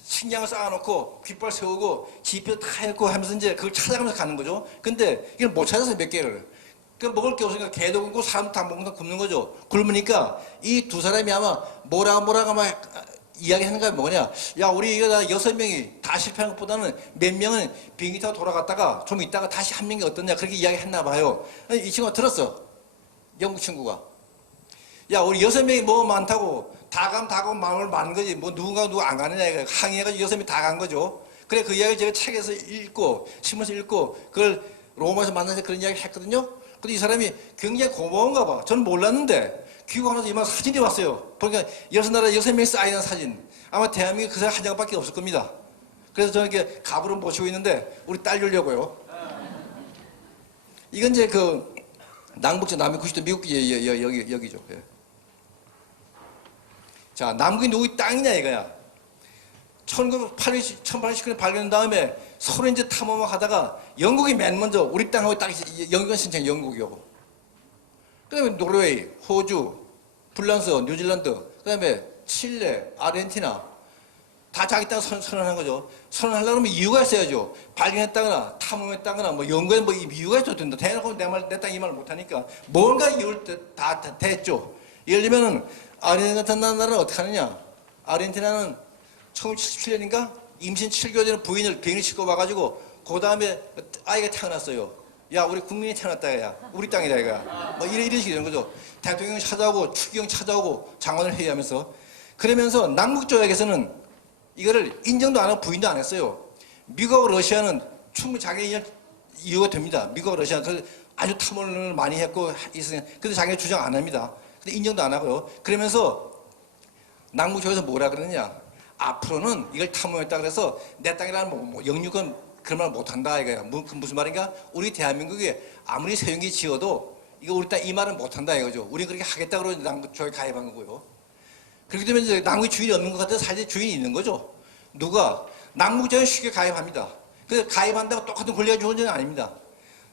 식량을 쌓아놓고 깃발 세우고 지표 다 했고 하면서 이제 그걸 찾아가면서 가는 거죠. 근데 이걸 못 찾았어요, 몇 개를. 그 먹을 게 없으니까 개도 굶고 사람도 다 먹는 굶는 거죠. 굶으니까 이 두 사람이 아마 뭐라고 막 이야기하는 게 뭐냐. 야, 우리 이거 다 6명이 다 실패한 것보다는 몇 명은 비행기 타고 돌아갔다가 좀 있다가 다시 한 명이 어떠냐. 그렇게 이야기했나 봐요. 이 친구가 들었어. 영국 친구가. 야, 우리 6명이 뭐 많다고 다 가면 마음을 많은 거지. 뭐 누가 안 가느냐. 항의해가지고 6명이 다 간 거죠. 그래, 그 이야기를 제가 책에서 읽고, 신문에서 읽고, 그걸 로마에서 만나서 그런 이야기를 했거든요. 근데 이 사람이 굉장히 고마운가 봐. 저는 몰랐는데, 귀국하면서 이만 사진이 왔어요. 보니까 6명이 쌓이는 사진. 아마 대한민국에 그 사람 한 장밖에 없을 겁니다. 그래서 저는 이렇게 가부름 모시고 있는데, 우리 딸 주려고요. 이건 이제 그, 남북쪽 남미90도 미국 여기죠. 예. 자, 남극이 누구의 땅이냐 이거야. 1819년에 발견한 다음에 서로 이제 탐험을 하다가 영국이 맨 먼저 우리 땅하고 딱 영국은 신청 영국이고. 그다음에 노르웨이, 호주, 프랑스, 뉴질랜드, 그다음에 칠레, 아르헨티나 다 자기 땅 선언한 거죠. 선언하려면 그러면 이유가 있어야죠. 발견했다거나 탐험했다거나 뭐 연구에 뭐 이유가 있어도 된다. 대놓고 내 땅 이 말을 못하니까 뭔가 이유를 다 됐죠. 예를 들면은 아르헨티나 같은 나라는 어떻게 하느냐. 아르헨티나는 1977년인가 임신 7개월 전에 부인을 비행기 싣고 와가지고 그 다음에 아이가 태어났어요. 야, 우리 국민이 태어났다, 야. 우리 땅이다, 이거야. 뭐 이런 식이 되는 거죠. 대통령 찾아오고 추기경 찾아오고 장관을 회의하면서 그러면서 남북 조약에서는 이거를 인정도 안 하고 부인도 안 했어요. 미국하고 러시아는 충분히 자기 이유가 됩니다. 미국하고 러시아는 아주 탐험을 많이 했고 근데 자기가 주장 안 합니다. 근데 인정도 안 하고요. 그러면서 남북 조약에서 뭐라 그러느냐. 앞으로는 이걸 탐험했다 그래서 내 땅이라는 뭐 영유권 그런 말 못한다 이거야. 그 무슨 말인가? 우리 대한민국에 아무리 세운기 지어도 이거 우리 땅 이 말은 못한다 이거죠. 우리 그렇게 하겠다 그러고 남북 조약에 가입한 거고요. 그렇게 되면 이제 남북의 주인이 없는 것 같아서 사실 주인이 있는 거죠. 누가? 남북 조약에 쉽게 가입합니다. 그래서 가입한다고 똑같은 권리가 주어지는 건 아닙니다.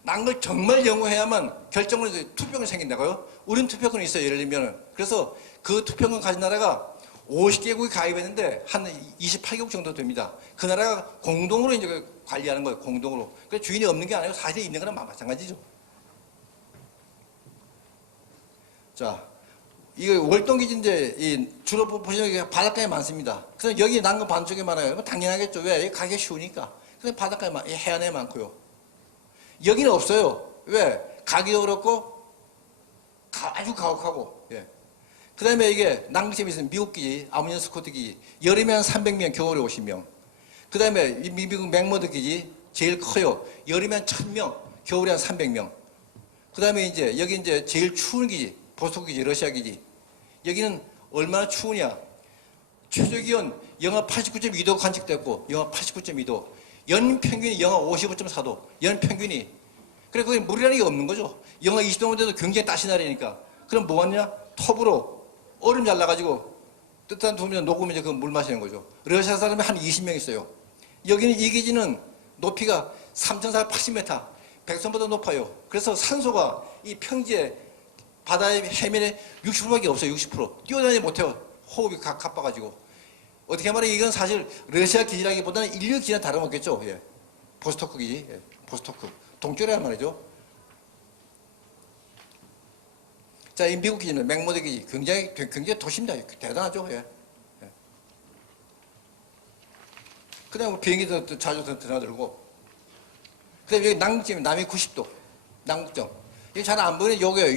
남북을 정말 연구해야만 결정을 투표권이 생긴다고요. 우리는 투표권이 있어요. 예를 들면 그래서 그 투표권 가진 나라가 50개국이 가입했는데 한 28개국 정도 됩니다. 그 나라가 공동으로 이제 관리하는 거예요. 공동으로. 그래서 주인이 없는 게 아니고 사실 있는 거랑 마찬가지죠. 자, 이거 월동기지인데 주로 보시면 바닷가에 많습니다. 그래서 여기 난간 반쪽에 많아요. 당연하겠죠. 왜? 여기 가기 쉬우니까. 그래서 바닷가에 해안에 많고요. 여기는 없어요. 왜? 가기도 그렇고 아주 가혹하고. 예. 그 다음에 이게 남극점에 있는 미국 기지, 아무니언 스코트 기지, 여름에 한 300명, 겨울에 50명. 그 다음에 미국 맥머드 기지, 제일 커요. 여름에 한 1000명, 겨울에 한 300명. 그 다음에 이제 여기 이제 제일 추운 기지, 보스토크 기지, 러시아 기지. 여기는 얼마나 추우냐. 최저 기온 영하 89.2도 관측됐고, 영하 89.2도. 연 평균이 영하 55.4도. 연 평균이. 그래, 거기 물이라는 게 없는 거죠. 영하 20도인데도 굉장히 따신 날이니까. 그럼 뭐 하냐? 톱으로 얼음 잘라가지고 뜨뜻한 두면 녹으면 이제 그 물 마시는 거죠. 러시아 사람이 한 20명 있어요. 여기는 이 기지는 높이가 3,480m, 백선보다 높아요. 그래서 산소가 이 평지에 바다의 해면에 60%밖에 없어요. 60%. 뛰어다니지 못해요. 호흡이 가빠가지고. 어떻게 말해 이건 사실 러시아 기지라기보다는 인류 기지랑 다름없겠죠. 예. 보스토크 기지, 예. 보스토크. 동쪽이란 말이죠. 자, 이 미국 기지는 맥모드 기지 굉장히 도시입니다. 대단하죠. 예. 예. 그다음에 비행기도 자주 드나들고. 그다음에 여기 남극점이 남이 90도. 남극점. 이게 잘 안 보이는 여기가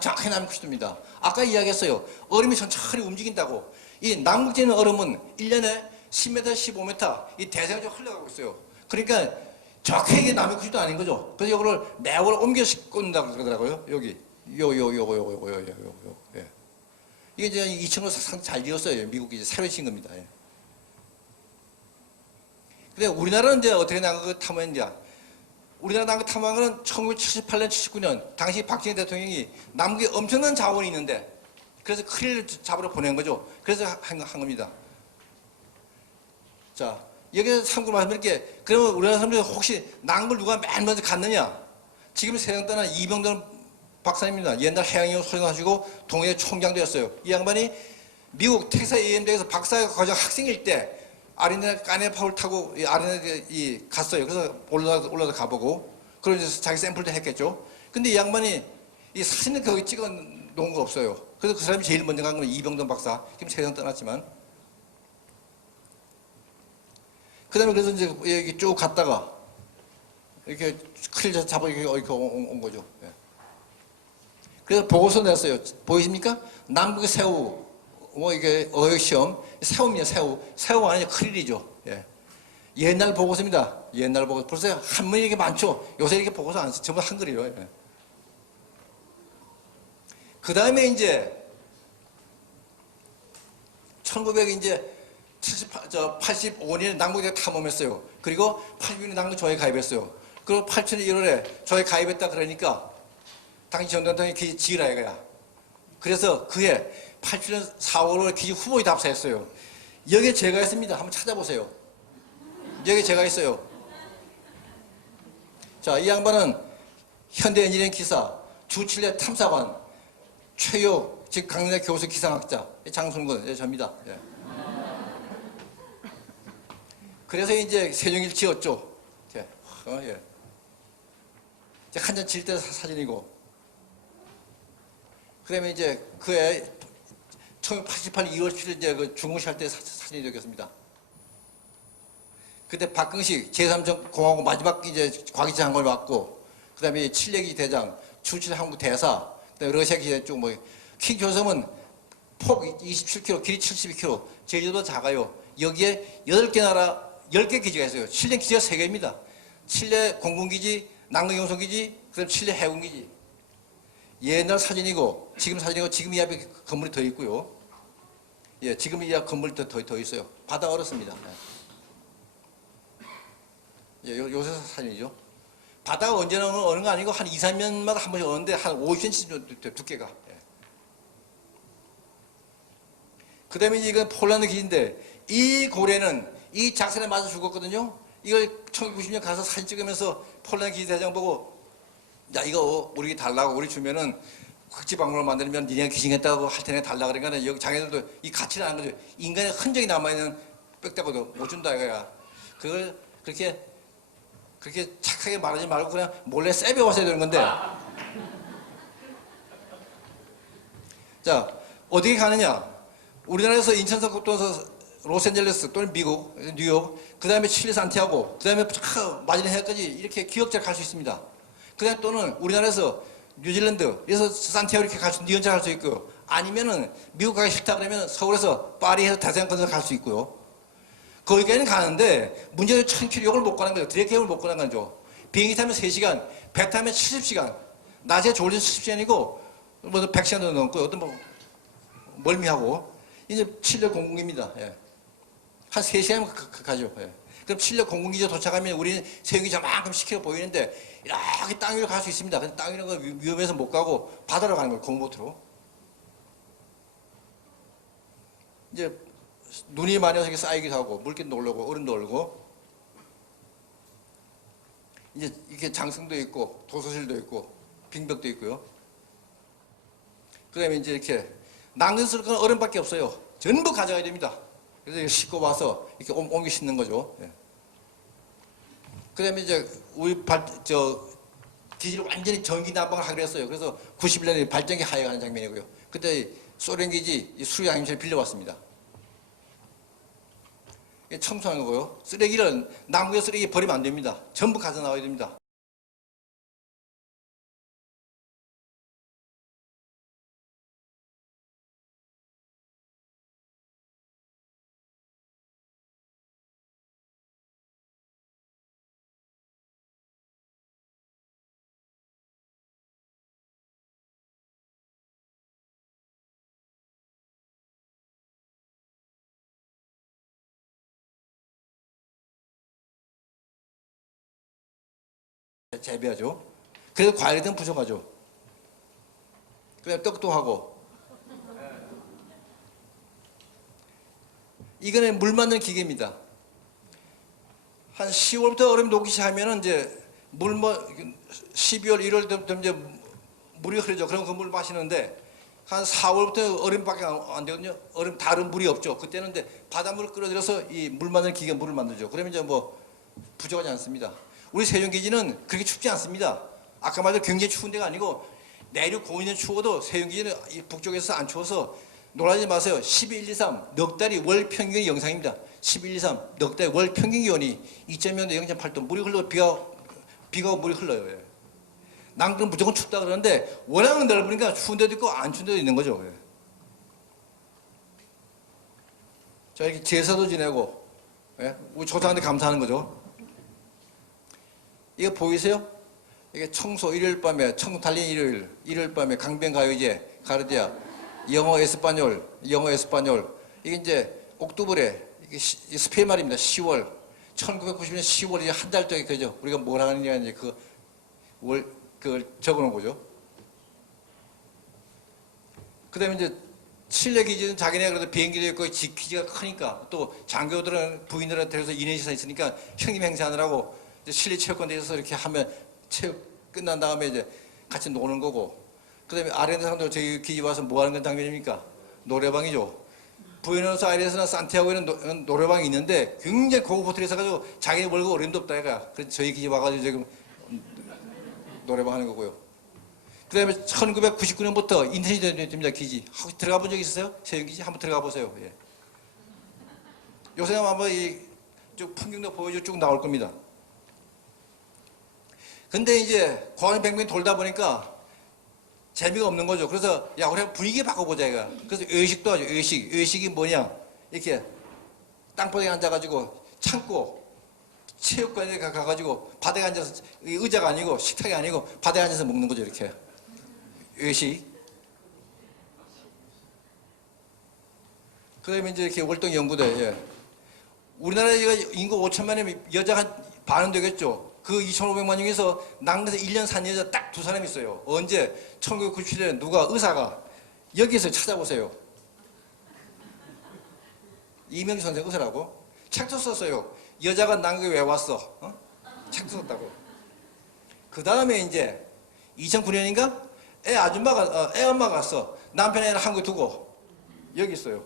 정확히 남이 90도입니다. 아까 이야기했어요. 얼음이 천천히 움직인다고. 이 남극점의 얼음은 1년에 10m, 15m 이 대서양으로 흘러가고 있어요. 그러니까 정확히 이게 남이 90도 아닌 거죠. 그래서 이거를 매월 옮겨 싣는다고 그러더라고요. 여기. 요거. 예. 이게 이제 2층으로 상당히 잘 지었어요. 미국이 이제 새로 지은 겁니다. 예. 근데 우리나라는 이제 어떻게 남극을 탐험했냐. 우리나라 남극 탐험한 거는 1978년, 79년 당시 박정희 대통령이 남극에 엄청난 자원이 있는데 그래서 큰일 잡으러 보낸 거죠. 그래서 한 겁니다. 자, 여기서 참고로 말씀드릴게. 그러면 우리나라 사람들이 혹시 남극을 누가 맨 먼저 갔느냐? 지금 세상 떠난 이병돈 박사입니다. 옛날 해양연구 소장하시고 동해 총장도였어요. 이 양반이 미국 텍사스 A&M대에서 박사과정 학생일 때 아리나 까네 파울 타고 아리나 갔어요. 그래서 올라서 가보고 그러면서 자기 샘플도 했겠죠. 근데 이 양반이 이 사진을 거기 찍어 놓은 거 없어요. 그래서 그 사람이 제일 먼저 간 건 이병돈 박사. 지금 세상 떠났지만. 그 다음에 그래서 이제 여기 쭉 갔다가 이렇게 클 잡아 이렇게 온 거죠. 예. 그래서 보고서 냈어요. 보이십니까? 남극의 새우, 뭐 이게 어획시험, 새우입니다. 새우 아니죠. 크릴이죠. 예. 옛날 보고서입니다. 옛날 보고서. 벌써 한문이 이렇게 많죠. 요새 이렇게 보고서 안 써. 전부 한글이에요. 예. 그 다음에 이제 1985년에 남극에 탐험했어요. 그리고 86년에 남극 조에 가입했어요. 그리고 87년 1월에 조에 가입했다 그러니까 당시 전단통이 기지 지으라 이거야. 그래서 그해 87년 4월에 기지 후보에 답사했어요. 여기에 제가 있습니다. 한번 찾아보세요. 여기 제가 있어요. 자, 이 양반은 현대 엔지니어링 기사, 주칠레 탐사관, 최요, 즉 강릉대 교수 기상학자, 장순근, 접니다. 예. 그래서 이제 세종일 지었죠. 예. 예. 한잔 질 때 사진이고. 그 다음에 이제 그해 1988년 2월 7일 이제 그 중국시할 때 사진이 되겠습니다. 그때 박근식 제3정 공화국 마지막 이제 과기자 장관을 맡고, 그 다음에 칠레기 대장, 주칠 한국 대사, 그다음에 러시아 기자 쪽 뭐, 킹조섬은 폭 27km, 길이 72km, 제주도 작아요. 여기에 8개 나라, 10개 기지가 있어요. 칠레 기지가 3개입니다. 칠레 공군기지, 남극용성기지, 그 다음에 칠레 해군기지. 옛날 사진이고, 지금 사진이고, 지금 이 앞에 건물이 더 있고요. 예, 지금 이 앞 건물이 더 있어요. 바다 얼었습니다. 예, 요새 사진이죠. 바다가 언제나 어는 거 아니고, 한 2, 3년마다 한 번씩 어는데, 한 50cm 정도 두께가. 예. 그 다음에 이건 폴란드 기지인데, 이 고래는 이 작전에 맞아 죽었거든요. 이걸 1990년 가서 사진 찍으면서 폴란드 기지 대장 보고, 야, 이거 우리 달라고, 우리 주면은 국지박물관 만들면 니네가 기증했다고 할 테네 달라 그러니까 여기 자기들도 이 가치를 아는 거죠. 인간의 흔적이 남아있는 빽다고도 못 준다 이거야. 그걸 그렇게 착하게 말하지 말고 그냥 몰래 세배 왔어야 되는 건데. 자, 어떻게 가느냐? 우리나라에서 인천서 국도에서 로스앤젤레스 또는 미국, 뉴욕, 그 다음에 칠리 산티아고, 그 다음에 마지막 해까지 이렇게 기억자를 갈 수 있습니다. 그 다음에 또는 우리나라에서 뉴질랜드에서 산티아고 이렇게 갈 수, 니언자 갈 수 있고요. 아니면은 미국 가기 싫다 그러면 서울에서 파리에서 대서양권에서 갈 수 있고요. 거기까지는 가는데 문제는 1000km 이걸 못 가는 거죠. 드레이크를 못 가는 거죠. 비행기 타면 3시간, 배 타면 70시간. 낮에 졸린 70시간이고 뭐 100시간도 넘고 어떤 뭐 멀미하고 이제 칠레 공군기입니다. 예. 한 3시간 가죠. 예. 그럼 칠레 공군기지에 도착하면 우리는 세경이 저만큼 10km 보이는데 이렇게 땅 위로 갈 수 있습니다. 근데 땅 위로 위험해서 못 가고 바다로 가는 거예요. 공보트로. 이제 눈이 많이 와서 쌓이기도 하고 물기도 올라오고 얼음도 얼고 이제 이렇게 장승도 있고 도서실도 있고 빙벽도 있고요. 그 다음에 이제 이렇게 남겨쓸 건 얼음밖에 없어요. 전부 가져가야 됩니다. 그래서 싣고 와서 이렇게 옮겨 싣는 거죠. 예. 그 다음에 이제 우리 기지를 완전히 전기 난방을 하기로 했어요. 그래서 91년에 발전기 하역하는 장면이고요. 그때 소련 기지 수리 양임체를 빌려왔습니다. 청소하는 거고요. 쓰레기를 남국의 쓰레기 버리면 안 됩니다. 전부 가져 나와야 됩니다. 재배하죠. 그래서 과일이 더 부족하죠. 그다음에 떡도 하고. 이거는 물 맞는 기계입니다. 한 10월부터 얼음 녹기 시작하면은 이제 12월, 1월 되면 이제 물이 흐르죠. 그럼 그 물 마시는데 한 4월부터 얼음밖에 안 되거든요. 다른 물이 없죠. 그때는 이제 바닷물을 끌어들여서 이 물 만드는 기계 물을 만들죠. 그러면 이제 뭐 부족하지 않습니다. 우리 세종기지는 그렇게 춥지 않습니다. 아까 말한 굉장히 추운 데가 아니고 내륙 고인은 추워도 세종기지는 북쪽에서 안 추워서 놀라지 마세요. 11, 2, 3 넉 달이 월 평균 영상입니다. 11, 2, 3 넉 달이 월 평균 기온이 2.0도 0.8도 물이 흘러 비가 물이 흘러요. 예. 남극은 무조건 춥다 그러는데 워낙 넓으니까 추운 데도 있고 안 추운 데도 있는 거죠. 예. 자, 이렇게 제사도 지내고 예? 우리 조상한테 감사하는 거죠. 이거 보이세요? 이게 청소 일요일 밤에 청소 달린 일요일 밤에 강변가요제 가르디아 영어 에스파뇰 이게 이제 옥토브레 이게 스페인 말입니다. 10월 1990년 10월 이제 한 달 동안 그죠. 우리가 뭘 하느냐 이제 그걸 적어놓은 거죠. 그다음에 이제 칠레 기지는 자기네 그래도 비행기도 있고 기지가 크니까 또 장교들은 부인들한테 데려서 인해시사 있으니까 형님 행사하느라고 실내 체육관 에서 이렇게 하면 체육 끝난 다음에 이제 같이 노는 거고 그다음에 아르헨티나 사람들 저희 기지 와서 뭐 하는 건 장면입니까? 노래방이죠. 부에노스아이레스나 산티아고에는 노래방이 있는데 굉장히 고급 호텔에서 가지고 자기 월급 어림도 없다 얘가. 그래서 저희 기지 와가지고 지금 노래방 하는 거고요. 그다음에 1999년부터 인터넷이 됩니다. 기지. 혹시 들어가 본 적 있으세요? 세종기지 한번 들어가 보세요. 예. 요새 한번 쭉 풍경도 보여주고 쭉 나올 겁니다. 근데 이제 고아원 백명이 돌다 보니까 재미가 없는 거죠. 그래서 야 우리 분위기 바꿔보자 이거. 그래서 의식도 하죠. 의식이 뭐냐? 이렇게 땅바닥에 앉아가지고 참고 체육관에 가가지고 바닥에 앉아서 의자가 아니고 식탁이 아니고 바닥에 앉아서 먹는 거죠. 이렇게 의식. 그다음에 이제 이렇게 월동 연구대. 예. 우리나라에 인구 5천만이면 여자가 반은 되겠죠. 그 2,500만 중에서 낙내에서 1년 산 여자 딱 2사람 있어요. 언제? 1997년에 누가 의사가 여기서 찾아보세요. 이명주 선생 의사라고 책도 썼어요. 여자가 남극에 왜 왔어? 책도 썼다고. 그 다음에 이제 2009년인가 애 엄마가 갔어. 남편 애를 한국에 두고 여기 있어요.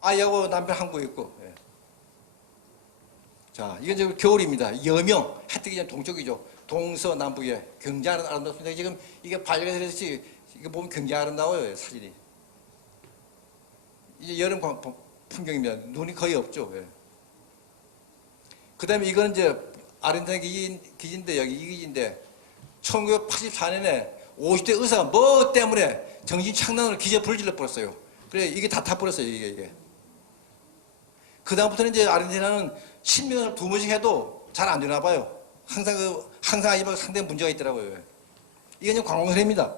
아이하고 남편 한국에 있고. 예. 자, 이건 지금 겨울입니다. 여명, 해 뜨기 전 동쪽이죠. 동서남북에 굉장히 아름답습니다. 지금 이게 발견이 돼서 이거 보면 굉장히 아름다워요, 사진이. 이제 여름 풍경입니다. 눈이 거의 없죠. 예. 그 다음에 이거는 이제 아르헨티나 기지인데, 여기 이 기지인데, 1984년에 50대 의사가 뭐 때문에 정신 착란으로 기지에 불을 질러 버렸어요. 그래, 이게 다 타버렸어요, 이게. 그다음부터는 이제 아르헨티나는 신명을 2번씩 해도 잘 안 되나 봐요. 항상 아이가 상당히 문제가 있더라고요. 이게 이제 관광사례입니다.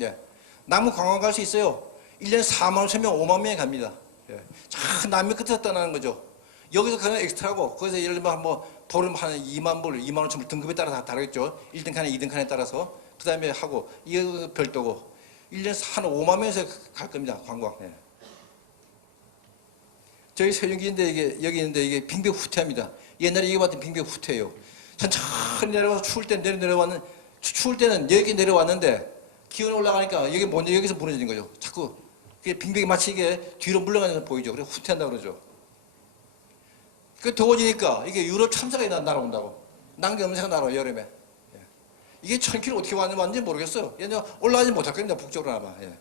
예. 남은 관광 갈 수 있어요. 1년에 4만 5천 명, 5만 명이 갑니다. 예. 저 남미 끝에서 떠나는 거죠. 여기서 그냥 엑스트라고, 거기서 예를 들면 뭐 보름 한 2만 불, 2만 5천 불 등급에 따라 다 다르겠죠. 1등 칸에 2등 칸에 따라서. 그 다음에 하고, 이거 별도고. 1년에 한 5만 명에서 갈 겁니다. 관광. 예. 저희 세종기인데 이게 여기 있는데 이게 빙벽 후퇴합니다. 옛날에 이게 봤던 빙벽 후퇴예요. 천천히 내려와서 추울 때는 내려왔는 추울 때는 여기 내려왔는데 기온이 올라가니까 여기 먼저 여기서 무너지는 거죠. 자꾸 빙벽이 마치 이게 뒤로 물러가는 거 보이죠. 그래서 후퇴한다 그러죠. 그 더워지니까 이게 유럽 참새가 날아온다고. 남경새가 날아와요, 여름에. 예. 이게 1000km 어떻게 왔는지 모르겠어요. 얘는 올라가지 못할 겁니다, 북쪽으로 아마. 예.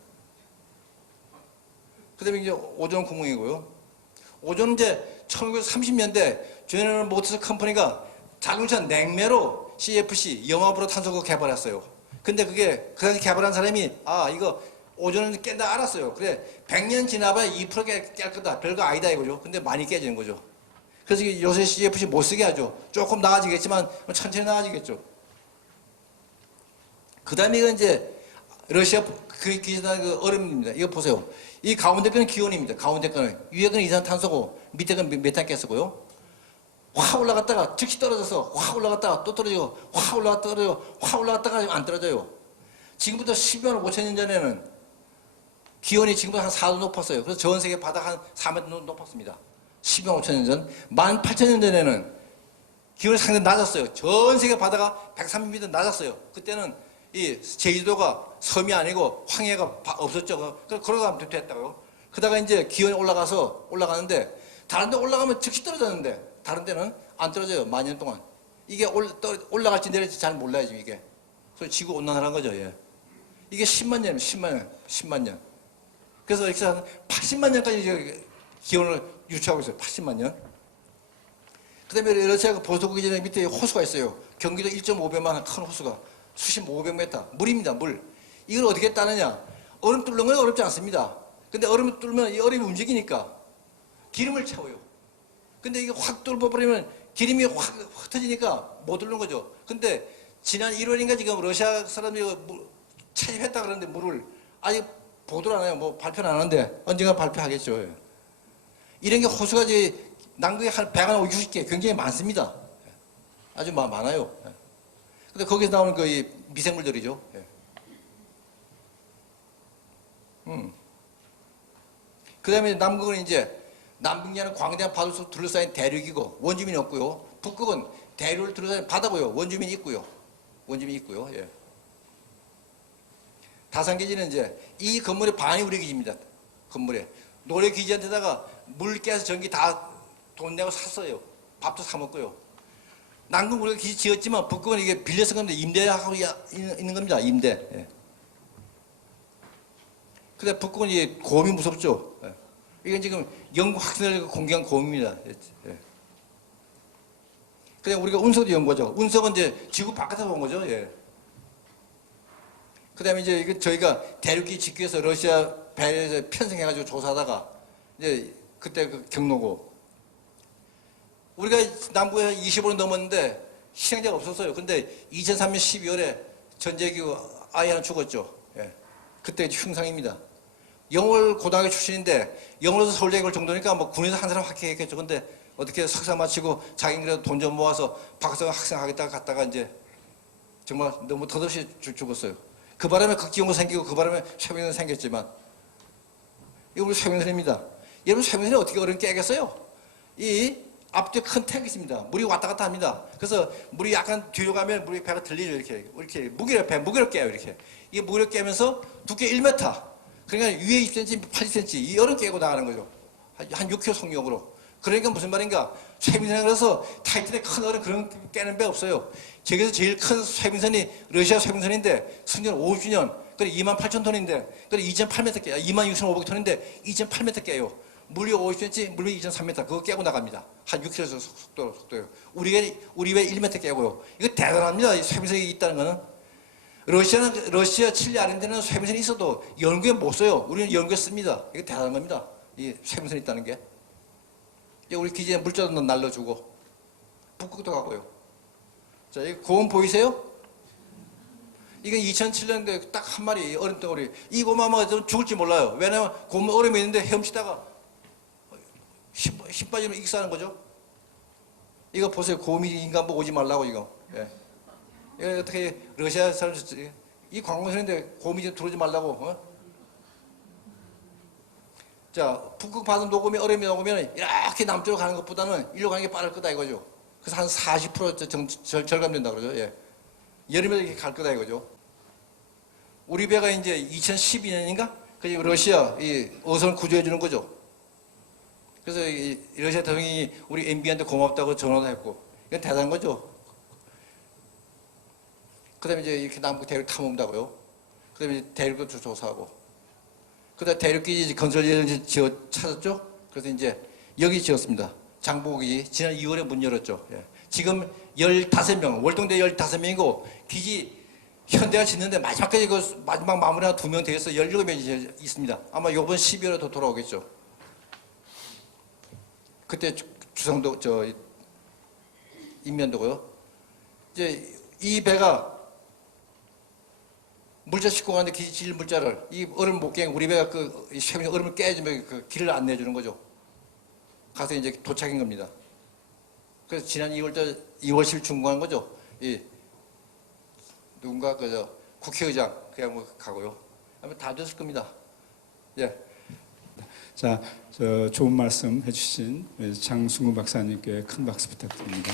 그 다음에 이제 오존 구멍이고요. 오존은 이제 1930년대 제너럴 모터스 컴퍼니가 자동차 냉매로 CFC 염화불호 탄소를 개발했어요. 근데 그게 그 당시 개발한 사람이 이거 오존은 깬다 알았어요. 그래 100년 지나봐야 2% 깰 거다. 별거 아니다 이거죠. 근데 많이 깨지는 거죠. 그래서 요새 CFC 못 쓰게 하죠. 조금 나아지겠지만 천천히 나아지겠죠. 그 다음에 이건 이제 러시아 기준한 그 얼음입니다. 이거 보세요. 이 가운데 거는 기온입니다. 가운데 거는. 위에 거는 이산탄소고 밑에 거는 메탄가스고요. 확 올라갔다가 즉시 떨어져서 확 올라갔다가 또 떨어지고 확 올라갔다가 떨어지고 확 올라갔다가 안 떨어져요. 지금부터 10만 5천 년 전에는 기온이 지금보다 한 4도 높았어요. 그래서 전 세계 바다 한 4m 높았습니다. 10만 5천 년 전. 18,000년 전에는 기온이 상당히 낮았어요. 전 세계 바다가 130m 낮았어요. 그때는 이 제주도가 섬이 아니고 황해가 없었죠. 걸어가면 됐다고요. 그러다가 이제 기온이 올라가는데 다른 데 올라가면 즉시 떨어졌는데 다른 데는 안 떨어져요. 만 년 동안. 이게 올라갈지 내릴지 잘 몰라요, 지금 이게. 그래서 지구 온난화라는 거죠, 예. 이게 10만 년이에요, 10만 년. 그래서 이렇게 한 80만 년까지 이제 기온을 유지하고 있어요, 80만 년. 그 다음에 러시아 보소국 기준에 밑에 호수가 있어요. 경기도 1.5배만 큰 호수가. 수심 500m. 물입니다, 물. 이걸 어떻게 따느냐? 얼음 뚫는 건 어렵지 않습니다. 근데 얼음을 뚫으면 이 얼음이 움직이니까 기름을 채워요. 근데 이게 확 뚫어버리면 기름이 확 흩어지니까 못 뚫는 거죠. 근데 지난 1월인가 지금 러시아 사람들이 채집했다 그러는데 물을 아직 보도를 안 해요. 뭐 발표는 안 하는데 언젠가 발표하겠죠. 예. 이런 게 호수가 이제 남극에 한 160개 굉장히 많습니다. 아주 많아요. 근데 거기서 나오는 그 미생물들이죠. 예. 그 다음에 남극은 이제 남북양은 광대한 바다 속 둘러싸인 대륙이고 원주민이 없고요. 북극은 대륙을 둘러싸인 바다고요. 원주민이 있고요. 예. 다산기지는 이제 이 건물의 반이 우리 기지입니다. 건물에 노래 기지한테다가 물 깨서 전기 다 돈 내고 샀어요. 밥도 사 먹고요. 남극 우리가 기지 지었지만 북극은 이게 빌려서 건데 임대하고 있는 겁니다. 임대. 예. 근데 북극은 이제 고음이 무섭죠. 예. 이건 지금 영국 학생들 공개한 고음입니다. 예. 그냥 우리가 운석도 연구하죠. 운석은 이제 지구 바깥에서 온 거죠. 예. 그 다음에 이제 이거 저희가 대륙기 짓기 위해서 러시아 배에서 편성해가지고 조사하다가 이제 그때 그 경로고. 우리가 남부에 25년 넘었는데 희생자가 없었어요. 근데 2003년 12월에 전재규 아이 하나 죽었죠. 예. 그때 흉상입니다. 영월 고등학교 출신인데 영월에서 서울대에 갈 정도니까 뭐 군에서 한 사람 합격했겠죠. 근데 어떻게 석사 마치고 자기는 그래도 돈 좀 모아서 박사 학생 하겠다가 갔다가 이제 정말 너무 덧없이 죽었어요. 그 바람에 극기연구 생기고 그 바람에 쇠병선 생겼지만 이거 우리 쇠병선입니다. 여러분 쇠병선이 어떻게 얼음 깨겠어요? 이 앞뒤에 큰 탱크 있습니다. 물이 왔다 갔다 합니다. 그래서 물이 약간 뒤로 가면 물이 배가 들리죠. 이렇게 무게를 깨요. 이렇게 이게 무게를 깨면서 두께 1m. 그러니까 위에 20cm, 80cm 이 얼음 깨고 나가는 거죠. 한 6km 속력으로. 그러니까 무슨 말인가? 쇠빙선에 그래서 타이틀의 큰 얼음 그런 깨는 배 없어요. 저기서 제일 큰 쇠빙선이 러시아 쇠빙선인데 승전 50주년. 그래 28,000톤인데 그래 2.8m 깨요. 26,500톤인데 2.8m 깨요. 물이 50cm, 물이 2.3m 그거 깨고 나갑니다. 한 6km 속도요. 우리 배 1m 깨고요. 이거 대단합니다. 이 쇠빙선이 있다는 거는. 러시아, 칠레 아르헨티나는 쇠빙선이 있어도 연구에 못 써요. 우리는 연구에 씁니다. 이거 대단한 겁니다. 이 쇠빙선이 있다는 게. 우리 기지에 물자도 날려주고 북극도 가고요. 자, 이 고음 보이세요? 이건 2007년도에 딱 한 마리 얼음덩어리. 이 고마마 죽을지 몰라요. 왜냐면 고음 얼음이 있는데 헤엄치다가 힘 빠지면 익사하는 거죠. 이거 보세요. 고음이 인간 보고 오지 말라고 이거. 예. 이거 어떻게 러시아 사람 이 관광선인데 고음이 좀 들어오지 말라고. 어? 자, 북극 바다 녹음이 얼음이 녹으면 이렇게 남쪽으로 가는 것보다는 일로 가는 게 빠를 거다 이거죠. 그래서 한 40% 절감된다 그러죠. 예. 여름에 이렇게 갈 거다 이거죠. 우리 배가 이제 2012년인가? 그 러시아 이 어선을 구조해 주는 거죠. 그래서 이 러시아 대통령이 우리 MB한테 고맙다고 전화도 했고, 이건 대단한 거죠. 그 다음에 이제 이렇게 남북 대륙 탐험다고요. 그 다음에 이제 대륙도 조사하고. 그 다음에 대륙기지 건설 예정지 찾았죠. 그래서 이제 여기 지었습니다. 장보기 지난 2월에 문 열었죠. 예. 지금 15명, 월동대 15명이고, 기지 현대가 짓는데 마지막까지 그 마지막 마무리가 2명 되어서 17명이 있습니다. 아마 이번 12월에 더 돌아오겠죠. 그때 주상도, 인면도고요. 이제 이 배가 물자 싣고 가는데 기지 질 물자를 이 얼음 못 깨고 우리 배가 그 쉐미 얼음을 깨주면 그 길을 안 내주는 거죠. 가서 이제 도착인 겁니다. 그래서 지난 2월 10일 중공한 거죠. 이 누군가 그저 국회의장 그냥 뭐 가고요. 아마 다 됐을 겁니다. 예. 자, 좋은 말씀 해주신 장승우 박사님께 큰 박수 부탁드립니다.